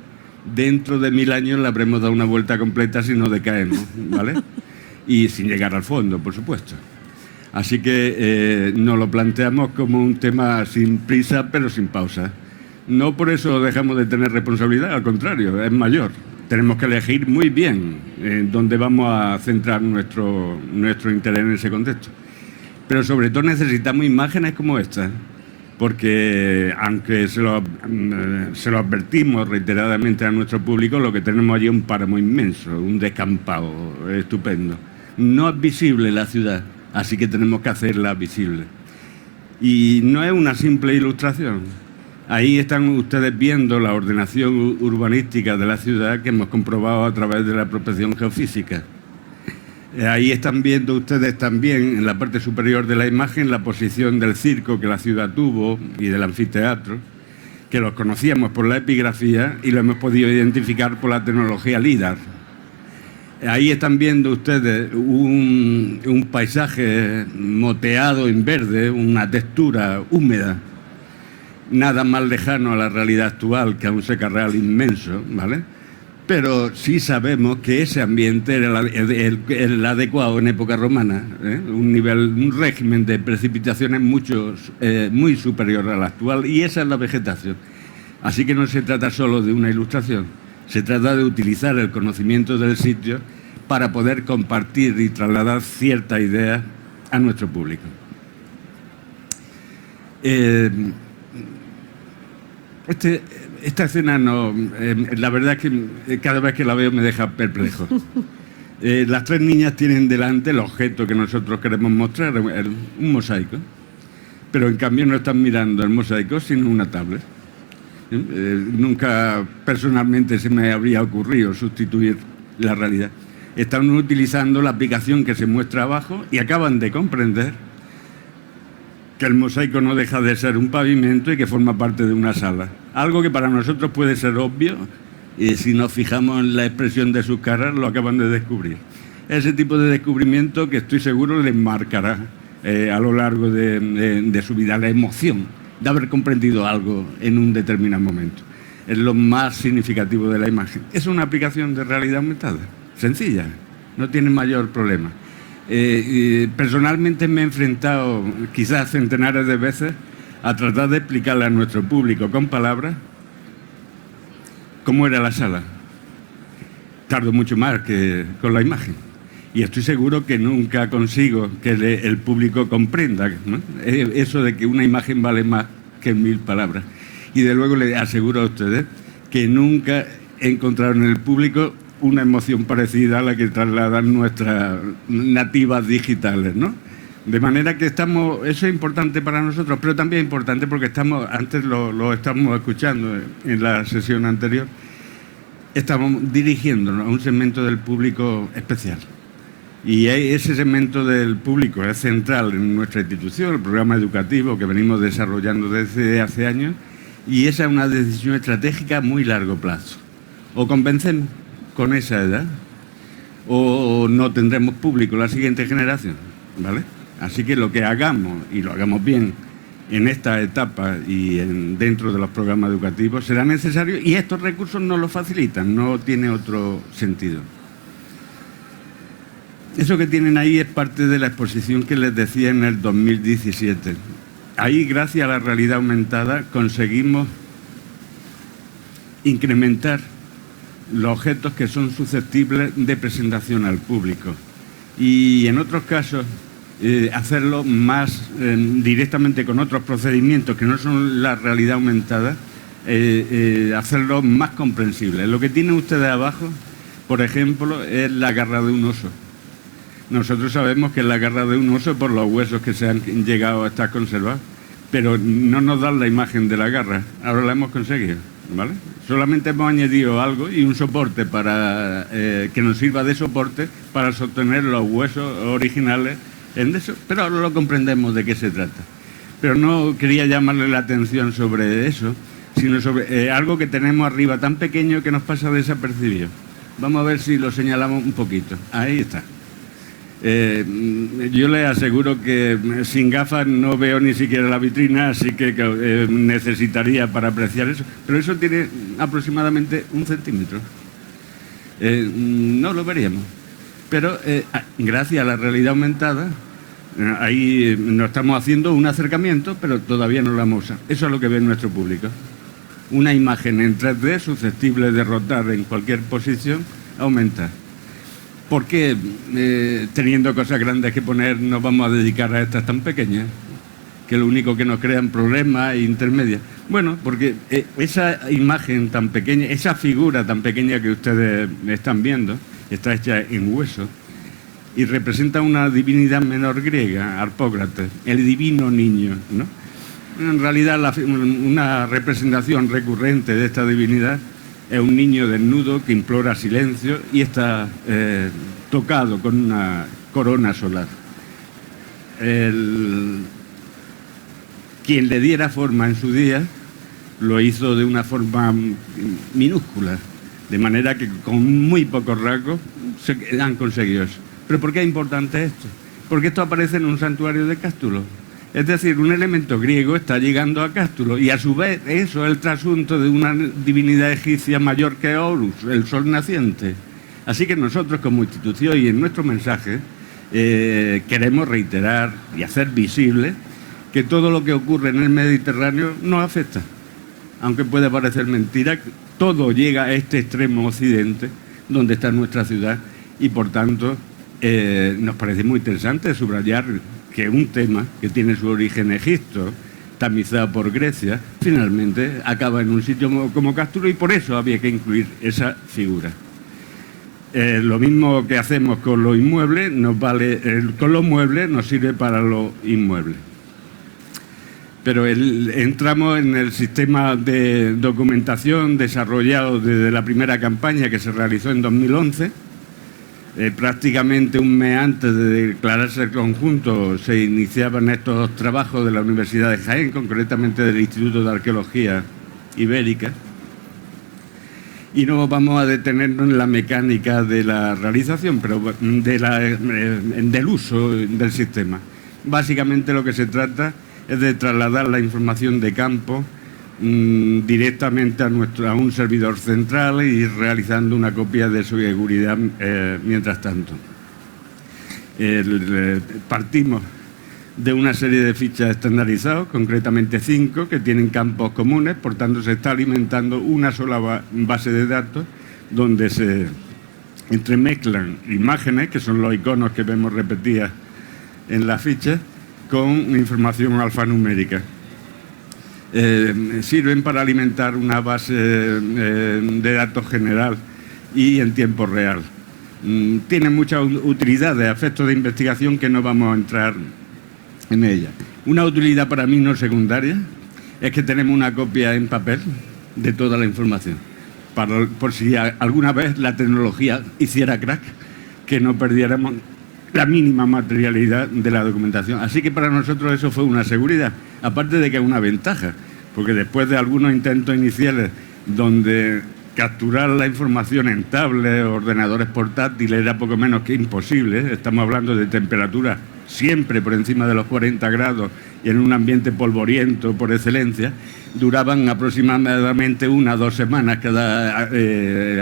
dentro de 1000 años le habremos dado una vuelta completa si no decaemos, ¿vale? Y sin llegar al fondo, por supuesto. Así que nos lo planteamos como un tema sin prisa, pero sin pausa. No por eso dejamos de tener responsabilidad, al contrario, es mayor. Tenemos que elegir muy bien dónde vamos a centrar nuestro interés en ese contexto. Pero sobre todo necesitamos imágenes como estas, porque aunque se lo advertimos reiteradamente a nuestro público, lo que tenemos allí es un páramo inmenso, un descampado estupendo. No es visible la ciudad, así que tenemos que hacerla visible. Y no es una simple ilustración. Ahí están ustedes viendo la ordenación urbanística de la ciudad que hemos comprobado a través de la prospección geofísica. Ahí están viendo ustedes también, en la parte superior de la imagen, la posición del circo que la ciudad tuvo y del anfiteatro, que los conocíamos por la epigrafía y lo hemos podido identificar por la tecnología LIDAR. Ahí están viendo ustedes un paisaje moteado en verde, una textura húmeda, nada más lejano a la realidad actual que a un secarral inmenso, ¿vale? Pero sí sabemos que ese ambiente era el adecuado en época romana, un régimen de precipitaciones muy superior al actual, y esa es la vegetación. Así que no se trata solo de una ilustración, se trata de utilizar el conocimiento del sitio para poder compartir y trasladar ciertas ideas a nuestro público. Esta escena la verdad es que cada vez que la veo me deja perplejo. Las tres niñas tienen delante el objeto que nosotros queremos mostrar, un mosaico, pero en cambio no están mirando el mosaico sino una tablet. Nunca personalmente se me habría ocurrido sustituir la realidad. están utilizando la aplicación que se muestra abajo y acaban de comprender que el mosaico no deja de ser un pavimento y que forma parte de una sala. Algo que para nosotros puede ser obvio, y si nos fijamos en la expresión de sus caras, lo acaban de descubrir. Ese tipo de descubrimiento que estoy seguro les marcará a lo largo de su vida, la emoción de haber comprendido algo en un determinado momento. Es lo más significativo de la imagen. Es una aplicación de realidad aumentada, sencilla, no tiene mayor problema. Personalmente me he enfrentado quizás centenares de veces a tratar de explicarle a nuestro público con palabras cómo era la sala. Tardo mucho más que con la imagen. Y estoy seguro que nunca consigo que el público comprenda, ¿no? Eso de que una imagen vale más que 1000 palabras. Y de luego le aseguro a ustedes que nunca he encontrado en el público una emoción parecida a la que trasladan nuestras nativas digitales, ¿no? De manera que eso es importante para nosotros, pero también es importante porque antes lo estamos escuchando en la sesión anterior, estamos dirigiéndonos a un segmento del público especial. Y ese segmento del público es central en nuestra institución, el programa educativo que venimos desarrollando desde hace años, y esa es una decisión estratégica a muy largo plazo. O convencemos con esa edad, o no tendremos público la siguiente generación, ¿vale? Así que lo que hagamos, y lo hagamos bien en esta etapa y dentro de los programas educativos, será necesario, y estos recursos nos lo facilitan, no tiene otro sentido. Eso que tienen ahí es parte de la exposición que les decía en el 2017. Ahí, gracias a la realidad aumentada, conseguimos incrementar los objetos que son susceptibles de presentación al público. Y en otros casos, hacerlo más directamente con otros procedimientos que no son la realidad aumentada, hacerlo más comprensible. Lo que tienen ustedes abajo, por ejemplo, es la garra de un oso. Nosotros sabemos que es la garra de un oso por los huesos que se han llegado a estar conservados, pero no nos dan la imagen de la garra. Ahora la hemos conseguido, ¿vale? Solamente hemos añadido algo y un soporte para que nos sirva de soporte para sostener los huesos originales en eso, pero ahora lo comprendemos de qué se trata. Pero no quería llamarle la atención sobre eso, sino sobre algo que tenemos arriba tan pequeño que nos pasa desapercibido. Vamos a ver si lo señalamos un poquito. Ahí está. Yo les aseguro que sin gafas no veo ni siquiera la vitrina, así que necesitaría para apreciar eso. Pero eso tiene aproximadamente 1 centímetro. No lo veríamos. Pero gracias a la realidad aumentada, ahí nos estamos haciendo un acercamiento, pero todavía no lo vamos a usar. Eso es lo que ve nuestro público. Una imagen en 3D susceptible de rotar en cualquier posición, aumentar. ¿Por qué, teniendo cosas grandes que poner, nos vamos a dedicar a estas tan pequeñas? Que lo único que nos crean problemas e intermedias. Bueno, porque esa imagen tan pequeña, esa figura tan pequeña que ustedes están viendo, está hecha en hueso y representa una divinidad menor griega, Harpócrates, el divino niño, ¿no? En realidad, una representación recurrente de esta divinidad es un niño desnudo que implora silencio y está tocado con una corona solar. Quien le diera forma en su día lo hizo de una forma minúscula, de manera que con muy pocos rasgos se han conseguido eso. ¿Pero por qué es importante esto? Porque esto aparece en un santuario de Cástulo. Es decir, un elemento griego está llegando a Cástulo y a su vez eso es el trasunto de una divinidad egipcia mayor que Horus, el sol naciente. Así que nosotros como institución y en nuestro mensaje queremos reiterar y hacer visible que todo lo que ocurre en el Mediterráneo nos afecta. Aunque pueda parecer mentira, todo llega a este extremo occidente donde está nuestra ciudad y por tanto nos parece muy interesante subrayar que un tema que tiene su origen en Egipto, tamizado por Grecia, finalmente acaba en un sitio como Cástulo y por eso había que incluir esa figura. Lo mismo que hacemos con los inmuebles, con los muebles nos sirve para los inmuebles. Pero entramos en el sistema de documentación desarrollado desde la primera campaña que se realizó en 2011. Prácticamente un mes antes de declararse el conjunto se iniciaban estos trabajos de la Universidad de Jaén, concretamente del Instituto de Arqueología Ibérica. Y no vamos a detenernos en la mecánica de la realización, pero del uso del sistema. Básicamente lo que se trata es de trasladar la información de campo directamente a un servidor central y realizando una copia de seguridad mientras tanto. Partimos de una serie de fichas estandarizadas, concretamente 5, que tienen campos comunes, por tanto se está alimentando una sola base de datos donde se entremezclan imágenes, que son los iconos que vemos repetidas en las fichas, con información alfanumérica. Sirven para alimentar una base de datos general y en tiempo real. Tienen muchas utilidades, efectos de investigación que no vamos a entrar en ella. Una utilidad para mí no secundaria es que tenemos una copia en papel de toda la información, por si alguna vez la tecnología hiciera crack, que no perdiéramos la mínima materialidad de la documentación. Así que para nosotros eso fue una seguridad, aparte de que es una ventaja, porque después de algunos intentos iniciales donde capturar la información en tablets o ordenadores portátiles era poco menos que imposible, estamos hablando de temperaturas siempre por encima de los 40 grados y en un ambiente polvoriento por excelencia, duraban aproximadamente 1 o 2 semanas cada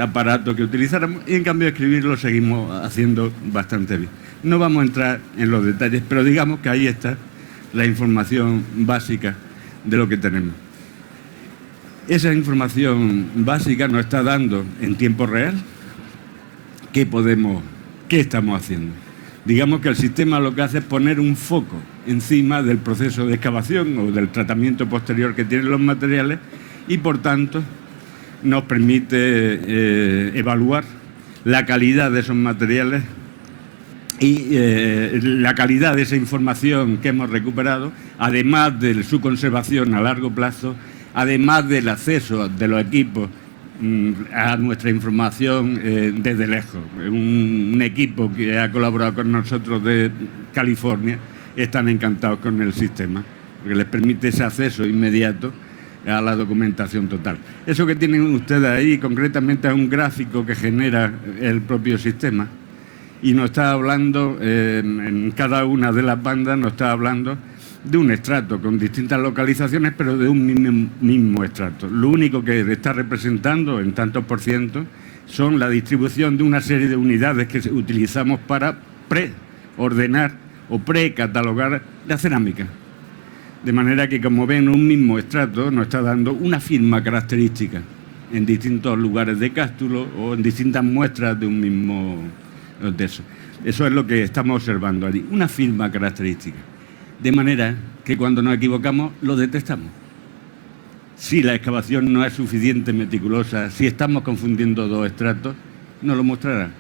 aparato que utilizáramos, y en cambio escribirlo seguimos haciendo bastante bien. No vamos a entrar en los detalles, pero digamos que ahí está la información básica de lo que tenemos. Esa información básica nos está dando en tiempo real qué estamos haciendo. Digamos que el sistema lo que hace es poner un foco encima del proceso de excavación o del tratamiento posterior que tienen los materiales y, por tanto, nos permite evaluar la calidad de esos materiales y la calidad de esa información que hemos recuperado, además de su conservación a largo plazo, además del acceso de los equipos a nuestra información desde lejos. Un equipo que ha colaborado con nosotros de California están encantados con el sistema, porque les permite ese acceso inmediato a la documentación total. Eso que tienen ustedes ahí concretamente es un gráfico que genera el propio sistema y nos está hablando, en cada una de las bandas nos está hablando de un estrato con distintas localizaciones, pero de un mismo estrato. Lo único que está representando en tantos por ciento son la distribución de una serie de unidades que utilizamos para preordenar o precatalogar la cerámica. De manera que, como ven, un mismo estrato nos está dando una firma característica en distintos lugares de Cástulo o en distintas muestras de un mismo de eso. Eso es lo que estamos observando allí, una firma característica. De manera que cuando nos equivocamos lo detectamos. Si la excavación no es suficientemente meticulosa, si estamos confundiendo dos estratos, nos lo mostrará.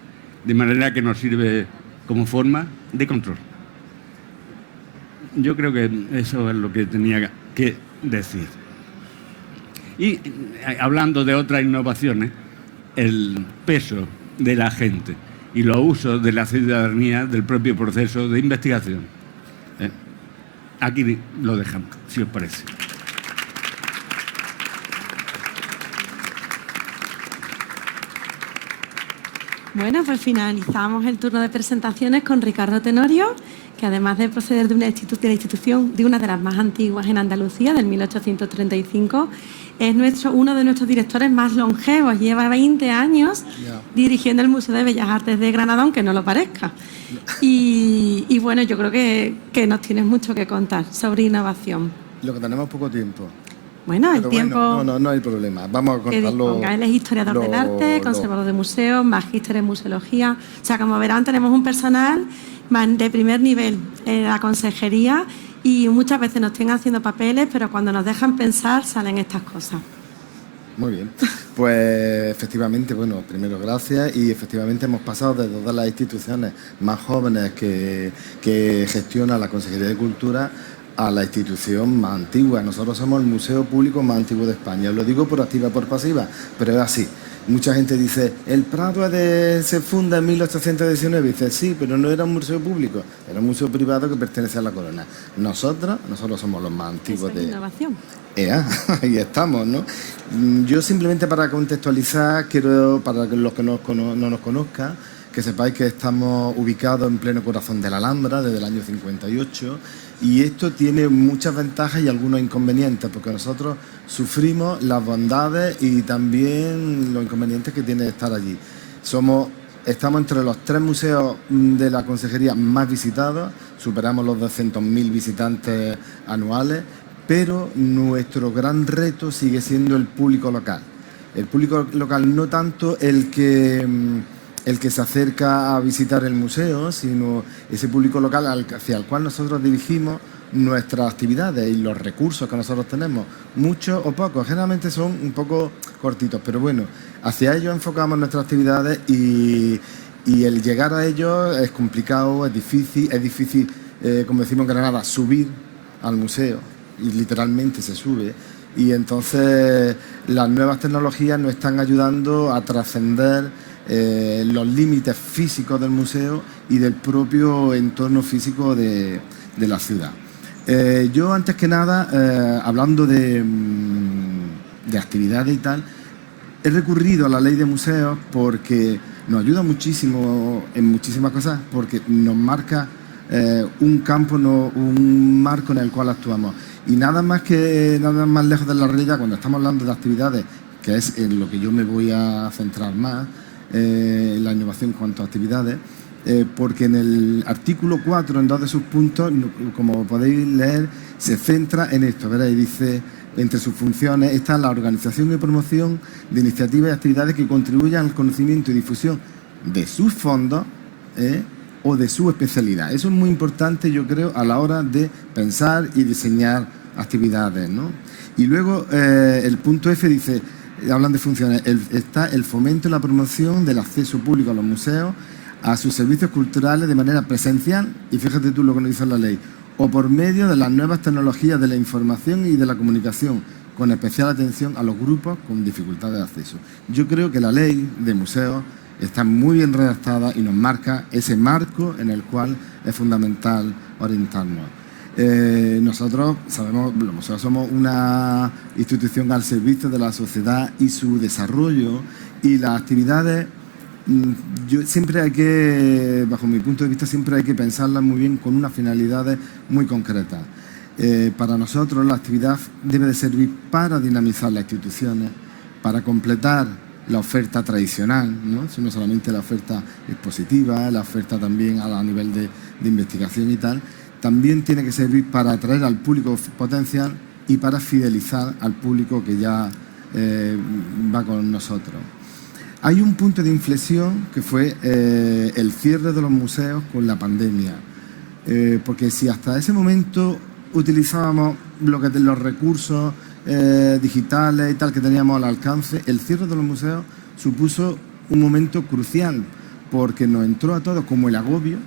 De manera que nos sirve como forma de control. Yo creo que eso es lo que tenía que decir. Y hablando de otras innovaciones, el peso de la gente y los usos de la ciudadanía del propio proceso de investigación. Aquí lo dejamos, si os parece. Bueno, pues finalizamos el turno de presentaciones con Ricardo Tenorio, que además de proceder de una institución, de una de las más antiguas en Andalucía, del 1835, es uno de nuestros directores más longevos. Lleva 20 años dirigiendo el Museo de Bellas Artes de Granada, aunque no lo parezca. Y bueno, yo creo que nos tienes mucho que contar sobre innovación. Lo que tenemos poco tiempo. Bueno, el tiempo... Bueno, no hay problema. Vamos a contarlo. Él es historiador del arte, conservador de museos, magíster en museología. O sea, como verán, tenemos un personal de primer nivel en la consejería y muchas veces nos tienen haciendo papeles, pero cuando nos dejan pensar salen estas cosas. Muy bien. Pues efectivamente, bueno, primero gracias, y efectivamente hemos pasado de todas las instituciones más jóvenes que gestiona la Consejería de Cultura a la institución más antigua. Nosotros somos el museo público más antiguo de España. Lo digo por activa y por pasiva, pero es así. Mucha gente dice, el Prado se funda en 1819. Dice, sí, pero no era un museo público, era un museo privado que pertenece a la corona. Nosotros somos los más antiguos de... innovación. Ahí estamos, ¿no? Yo simplemente para contextualizar, quiero, para los que no nos conozcan, que sepáis que estamos ubicados en pleno corazón de la Alhambra desde el año 58 y esto tiene muchas ventajas y algunos inconvenientes porque nosotros sufrimos las bondades y también los inconvenientes que tiene estar allí. Estamos entre los 3 museos de la Consejería más visitados, superamos los 200.000 visitantes anuales, pero nuestro gran reto sigue siendo el público local. El público local no tanto el que se acerca a visitar el museo, sino ese público local hacia el cual nosotros dirigimos nuestras actividades y los recursos que nosotros tenemos, muchos o pocos, generalmente son un poco cortitos, pero bueno, hacia ellos enfocamos nuestras actividades y el llegar a ellos es complicado, es difícil, como decimos en Granada, subir al museo, y literalmente se sube, y entonces las nuevas tecnologías nos están ayudando a trascender los límites físicos del museo y del propio entorno físico de la ciudad. Yo, antes que nada, hablando de actividades y tal, he recurrido a la ley de museos porque nos ayuda muchísimo en muchísimas cosas, porque nos marca un campo, un marco en el cual actuamos. Y nada más lejos de la realidad, cuando estamos hablando de actividades, que es en lo que yo me voy a centrar más, la innovación en cuanto a actividades, porque en el artículo 4, en 2 de sus puntos, como podéis leer, se centra en esto, ¿verdad? Y dice, entre sus funciones está la organización y promoción de iniciativas y actividades que contribuyan al conocimiento y difusión de sus fondos o de su especialidad. Eso es muy importante, yo creo, a la hora de pensar y diseñar actividades, ¿no? Y luego el punto F dice, hablan de funciones, está el fomento y la promoción del acceso público a los museos, a sus servicios culturales de manera presencial, y fíjate tú lo que nos dice la ley, o por medio de las nuevas tecnologías de la información y de la comunicación, con especial atención a los grupos con dificultades de acceso. Yo creo que la ley de museos está muy bien redactada y nos marca ese marco en el cual es fundamental orientarnos. Nosotros sabemos, los museos somos una institución al servicio de la sociedad y su desarrollo, y las actividades, siempre hay que, bajo mi punto de vista, siempre hay que pensarlas muy bien con unas finalidades muy concretas. Para nosotros la actividad debe de servir para dinamizar las instituciones, para completar la oferta tradicional, ¿no? No solamente la oferta expositiva, la oferta también a nivel de investigación y tal. También tiene que servir para atraer al público potencial y para fidelizar al público que ya va con nosotros. Hay un punto de inflexión que fue el cierre de los museos con la pandemia, porque si hasta ese momento utilizábamos los recursos digitales y tal que teníamos al alcance, el cierre de los museos supuso un momento crucial, porque nos entró a todos como el agobio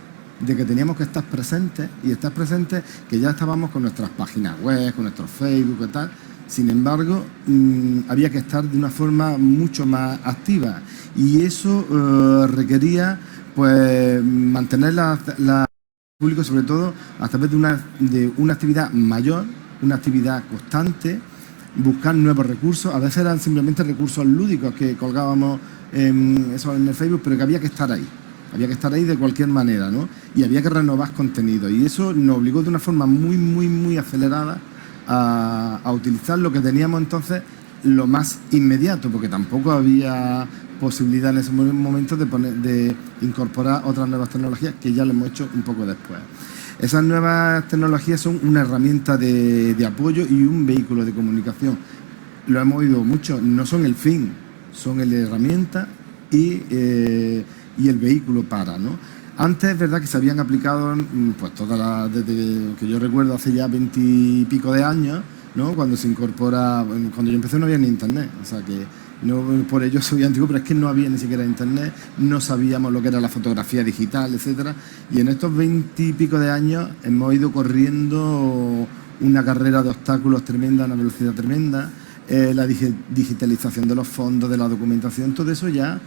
de que teníamos que estar presentes, que ya estábamos con nuestras páginas web, con nuestros Facebook y tal. Sin embargo, había que estar de una forma mucho más activa, y eso requería pues mantener la público, sobre todo a través de una actividad mayor, una actividad constante, buscar nuevos recursos. A veces eran simplemente recursos lúdicos que colgábamos en el Facebook, pero que había que estar ahí. Había que estar ahí de cualquier manera, ¿no? Y había que renovar contenido. Y eso nos obligó de una forma muy acelerada a utilizar lo que teníamos entonces lo más inmediato, porque tampoco había posibilidad en ese momento de incorporar otras nuevas tecnologías, que ya lo hemos hecho un poco después. Esas nuevas tecnologías son una herramienta de apoyo y un vehículo de comunicación. Lo hemos oído mucho, no son el fin, son la herramienta y el vehículo para, ¿no? Antes es verdad que se habían aplicado, pues desde que yo recuerdo, hace ya 20 y pico de años, ¿no? Cuando se incorpora, cuando yo empecé no había ni internet, o sea que no por ello soy antiguo, pero es que no había ni siquiera internet, no sabíamos lo que era la fotografía digital, etcétera, y en estos 20 y pico de años hemos ido corriendo una carrera de obstáculos tremenda, una velocidad tremenda, la digitalización de los fondos, de la documentación, todo eso ya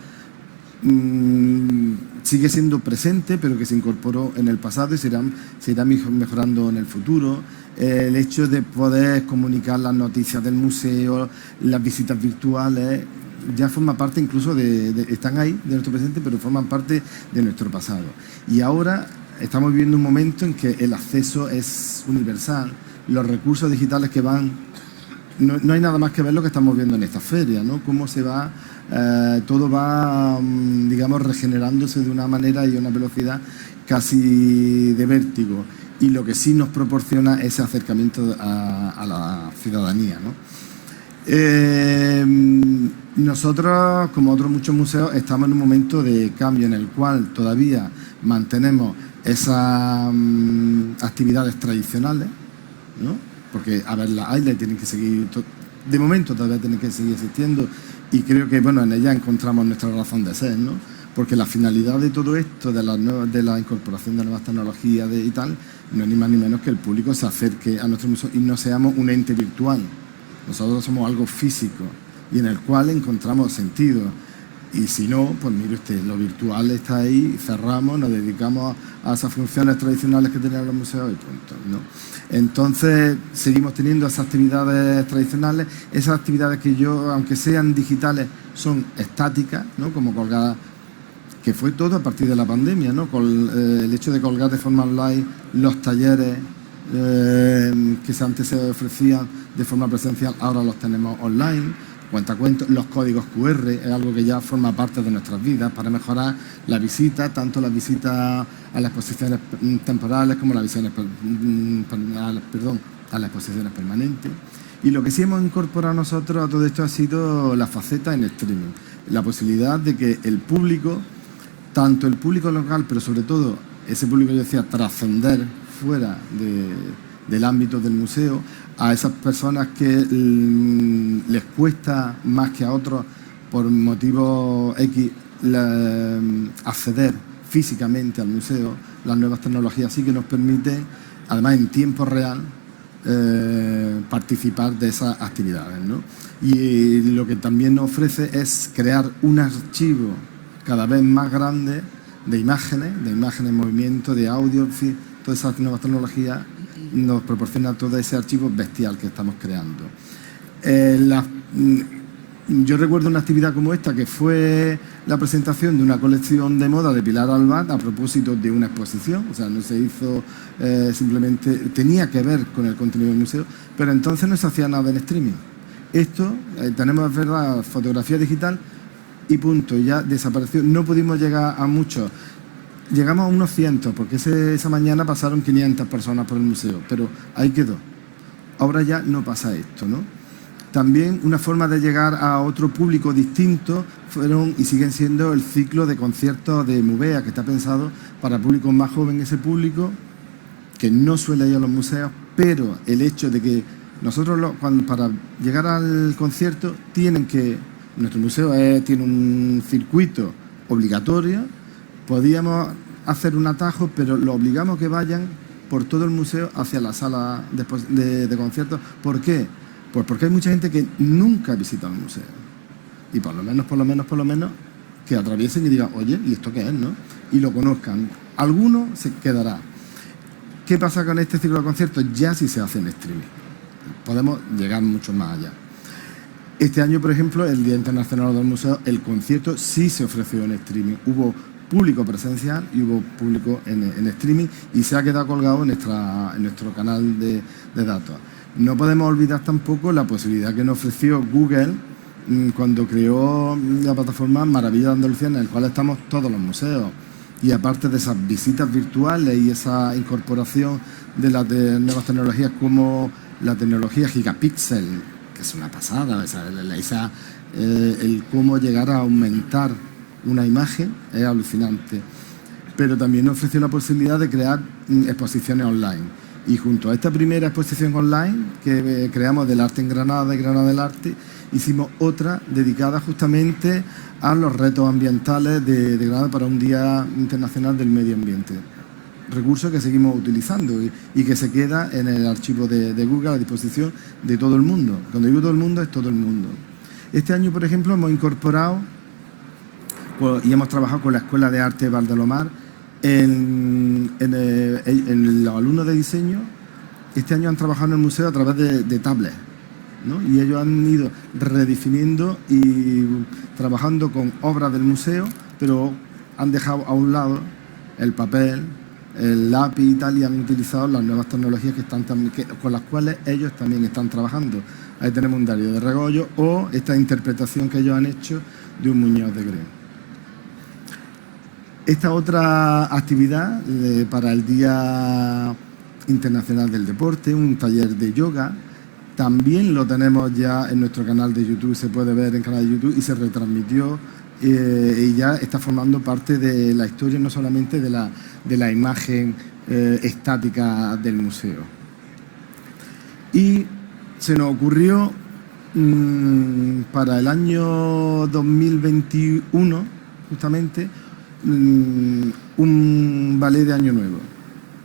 sigue siendo presente, pero que se incorporó en el pasado y se irá mejorando en el futuro. El hecho de poder comunicar las noticias del museo, las visitas virtuales, ya forma parte incluso están ahí, de nuestro presente, pero forman parte de nuestro pasado. Y ahora estamos viviendo un momento en que el acceso es universal, los recursos digitales que van... No hay nada más que ver lo que estamos viendo en esta feria, ¿no? Cómo se va, todo va, digamos, regenerándose de una manera y a una velocidad casi de vértigo. Y lo que sí nos proporciona ese acercamiento a la ciudadanía, ¿no? Nosotros, como otros muchos museos, estamos en un momento de cambio en el cual todavía mantenemos esas actividades tradicionales, ¿no? Porque, a ver, las islas tienen que seguir, de momento todavía tienen que seguir existiendo, y creo que, bueno, en ellas encontramos nuestra razón de ser, ¿no? Porque la finalidad de todo esto, de la incorporación de nuevas tecnologías y tal, no es ni más ni menos que el público se acerque a nuestro museo y no seamos un ente virtual. Nosotros somos algo físico y en el cual encontramos sentido. Y si no, pues mire usted, lo virtual está ahí, cerramos, nos dedicamos a esas funciones tradicionales que tenían los museos y punto, ¿no? Entonces, seguimos teniendo esas actividades tradicionales, esas actividades que aunque sean digitales, son estáticas, ¿no? Como colgar, que fue todo a partir de la pandemia, ¿no? El hecho de colgar de forma online los talleres que antes se ofrecían de forma presencial, ahora los tenemos online. Cuentacuentos, los códigos QR, es algo que ya forma parte de nuestras vidas para mejorar la visita, tanto la visita a las exposiciones temporales como a las exposiciones permanentes. Y lo que sí hemos incorporado nosotros a todo esto ha sido la faceta en streaming, la posibilidad de que el público, tanto el público local, pero sobre todo ese público, yo decía, trascender fuera del ámbito del museo, a esas personas que les cuesta más que a otros por motivos X acceder físicamente al museo. Las nuevas tecnologías sí que nos permiten, además en tiempo real, participar de esas actividades, ¿no? Y lo que también nos ofrece es crear un archivo cada vez más grande de imágenes en movimiento, de audio, en fin, todas esas nuevas tecnologías nos proporciona todo ese archivo bestial que estamos creando. Yo recuerdo una actividad como esta, que fue la presentación de una colección de moda de Pilar Albat a propósito de una exposición, o sea, no se hizo simplemente, tenía que ver con el contenido del museo, pero entonces no se hacía nada en streaming. Esto, tenemos, es verdad, fotografía digital y punto, ya desapareció. No pudimos llegar a muchos. Llegamos a unos cientos, porque esa mañana pasaron 500 personas por el museo, pero ahí quedó. Ahora ya no pasa esto, ¿no? También una forma de llegar a otro público distinto fueron y siguen siendo el ciclo de conciertos de MUBEA, que está pensado para público más joven, ese público que no suele ir a los museos, pero el hecho de que nosotros para llegar al concierto nuestro museo tiene un circuito obligatorio. Podíamos hacer un atajo, pero lo obligamos que vayan por todo el museo hacia la sala de conciertos. ¿Por qué? Pues porque hay mucha gente que nunca ha visitado el museo. Y por lo menos, que atraviesen y digan, oye, ¿y esto qué es, no? Y lo conozcan. Alguno se quedará. ¿Qué pasa con este ciclo de conciertos? Ya sí se hace en streaming. Podemos llegar mucho más allá. Este año, por ejemplo, el Día Internacional del Museo, el concierto sí se ofreció en streaming. Hubo público presencial y hubo público en streaming y se ha quedado colgado en nuestro canal de datos. No podemos olvidar tampoco la posibilidad que nos ofreció Google cuando creó la plataforma Maravilla de Andalucía, en la cual estamos todos los museos. Y aparte de esas visitas virtuales y esa incorporación de las nuevas tecnologías como la tecnología Gigapixel, que es una pasada, el cómo llegar a aumentar una imagen es alucinante. Pero también nos ofreció la posibilidad de crear exposiciones online. Y junto a esta primera exposición online que creamos del arte en Granada y Granada del Arte, hicimos otra dedicada justamente a los retos ambientales de Granada para un Día Internacional del Medio Ambiente. Recurso que seguimos utilizando y que se queda en el archivo de Google a disposición de todo el mundo. Cuando digo todo el mundo, es todo el mundo. Este año, por ejemplo, hemos incorporado y hemos trabajado con la Escuela de Arte Valdelomar en los alumnos de diseño. Este año han trabajado en el museo a través de tablets, ¿no? Y ellos han ido redefiniendo y trabajando con obras del museo, pero han dejado a un lado el papel, el lápiz y tal, y han utilizado las nuevas tecnologías con las cuales ellos también están trabajando. Ahí tenemos un Darío de Regoyo o esta interpretación que ellos han hecho de un Muñoz de Grey. Esta otra actividad para el Día Internacional del Deporte, un taller de yoga, también lo tenemos ya en nuestro canal de YouTube, se puede ver en el canal de YouTube y se retransmitió y ya está formando parte de la historia, no solamente de la imagen estática del museo. Y se nos ocurrió para el año 2021, justamente, un ballet de Año Nuevo,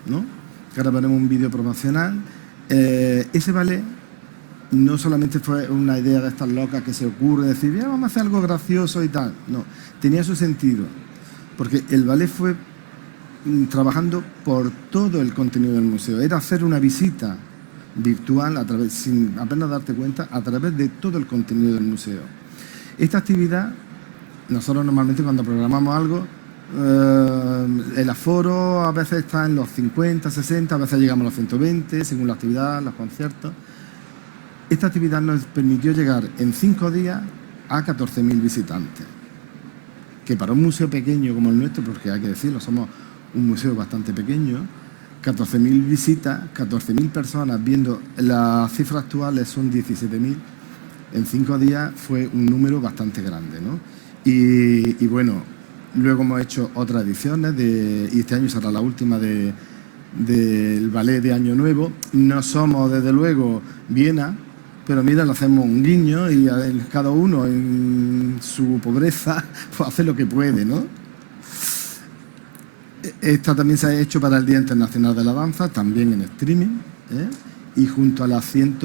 ¿no? Que ahora veremos un vídeo promocional. Ese ballet no solamente fue una idea de estas locas que se ocurre, decir, vamos a hacer algo gracioso y tal. No, tenía su sentido, porque el ballet fue trabajando por todo el contenido del museo. Era hacer una visita virtual, sin apenas darte cuenta, a través de todo el contenido del museo. Esta actividad, nosotros normalmente cuando programamos algo, el aforo a veces está en los 50, 60, a veces llegamos a los 120, según la actividad, los conciertos. Esta actividad nos permitió llegar en 5 días a 14.000 visitantes, que para un museo pequeño como el nuestro, porque hay que decirlo, somos un museo bastante pequeño, 14.000 visitas, 14.000 personas viendo, las cifras actuales son 17.000, en 5 días fue un número bastante grande, ¿no? Y bueno, luego hemos hecho otras ediciones y este año será la última del ballet de Año Nuevo. No somos, desde luego, Viena, pero mira, le hacemos un guiño y cada uno en su pobreza pues hace lo que puede, ¿no? Esta también se ha hecho para el Día Internacional de la Danza, también en streaming, y junto a las 100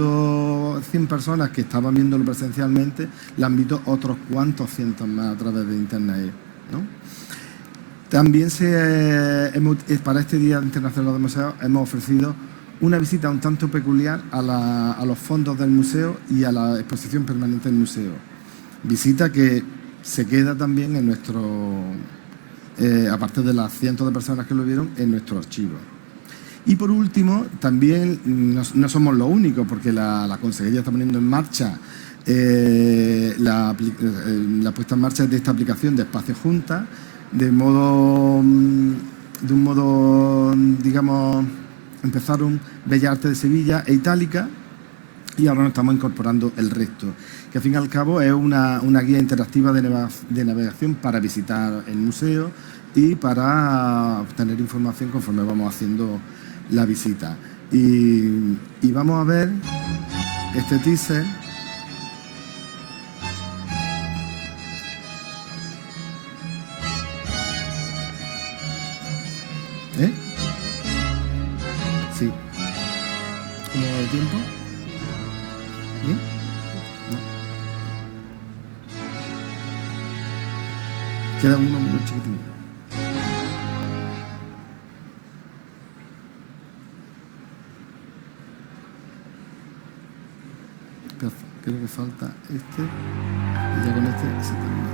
personas que estaban viéndolo presencialmente, le han visto otros cuantos cientos más a través de internet, ¿no? También para este Día Internacional de Museos hemos ofrecido una visita un tanto peculiar a los fondos del museo y a la exposición permanente del museo. Visita que se queda también en nuestro, aparte de las cientos de personas que lo vieron, en nuestro archivo. Y por último, también no somos los únicos, porque la Consejería está poniendo en marcha la puesta en marcha de esta aplicación de Espacio Junta, de un modo, digamos, empezaron Bellas Artes de Sevilla e Itálica, y ahora nos estamos incorporando el resto, que al fin y al cabo es una guía interactiva de navegación para visitar el museo y para obtener información conforme vamos haciendo la visita. Y vamos a ver este teaser. Sí. ¿Cómo va el tiempo? ¿Bien? No. Queda uno muy chiquitito. Creo que falta este y ya con este se termina.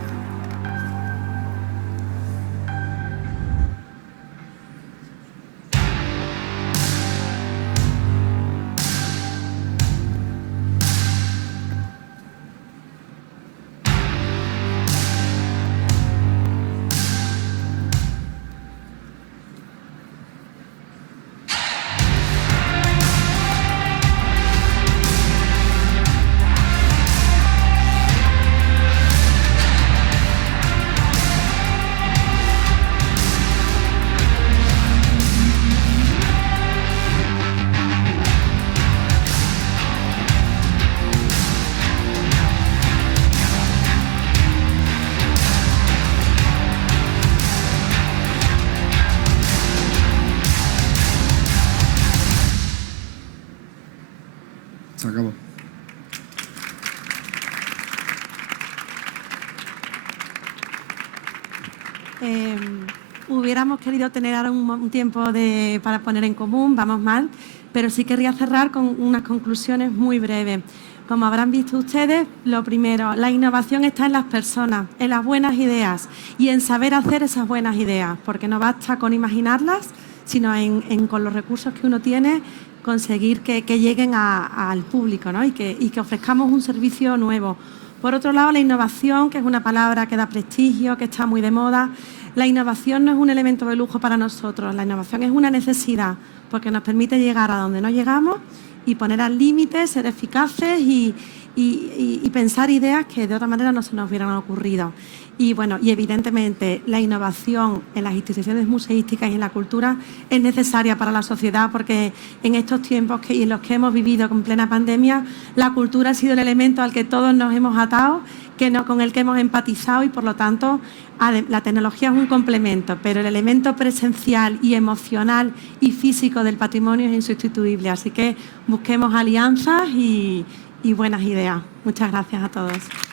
Se acabó. Hubiéramos querido tener ahora un tiempo para poner en común, vamos mal, pero sí querría cerrar con unas conclusiones muy breves. Como habrán visto ustedes, lo primero, la innovación está en las personas, en las buenas ideas y en saber hacer esas buenas ideas, porque no basta con imaginarlas, sino con los recursos que uno tiene, conseguir que lleguen al público, ¿no? y que ofrezcamos un servicio nuevo. Por otro lado, la innovación, que es una palabra que da prestigio, que está muy de moda. La innovación no es un elemento de lujo para nosotros, la innovación es una necesidad, porque nos permite llegar a donde no llegamos y poner al límite, ser eficaces y pensar ideas que de otra manera no se nos hubieran ocurrido. Y bueno, y evidentemente la innovación en las instituciones museísticas y en la cultura es necesaria para la sociedad, porque en estos tiempos en los que hemos vivido con plena pandemia, la cultura ha sido el elemento al que todos nos hemos atado, con el que hemos empatizado, y por lo tanto la tecnología es un complemento, pero el elemento presencial y emocional y físico del patrimonio es insustituible. Así que busquemos alianzas y buenas ideas. Muchas gracias a todos.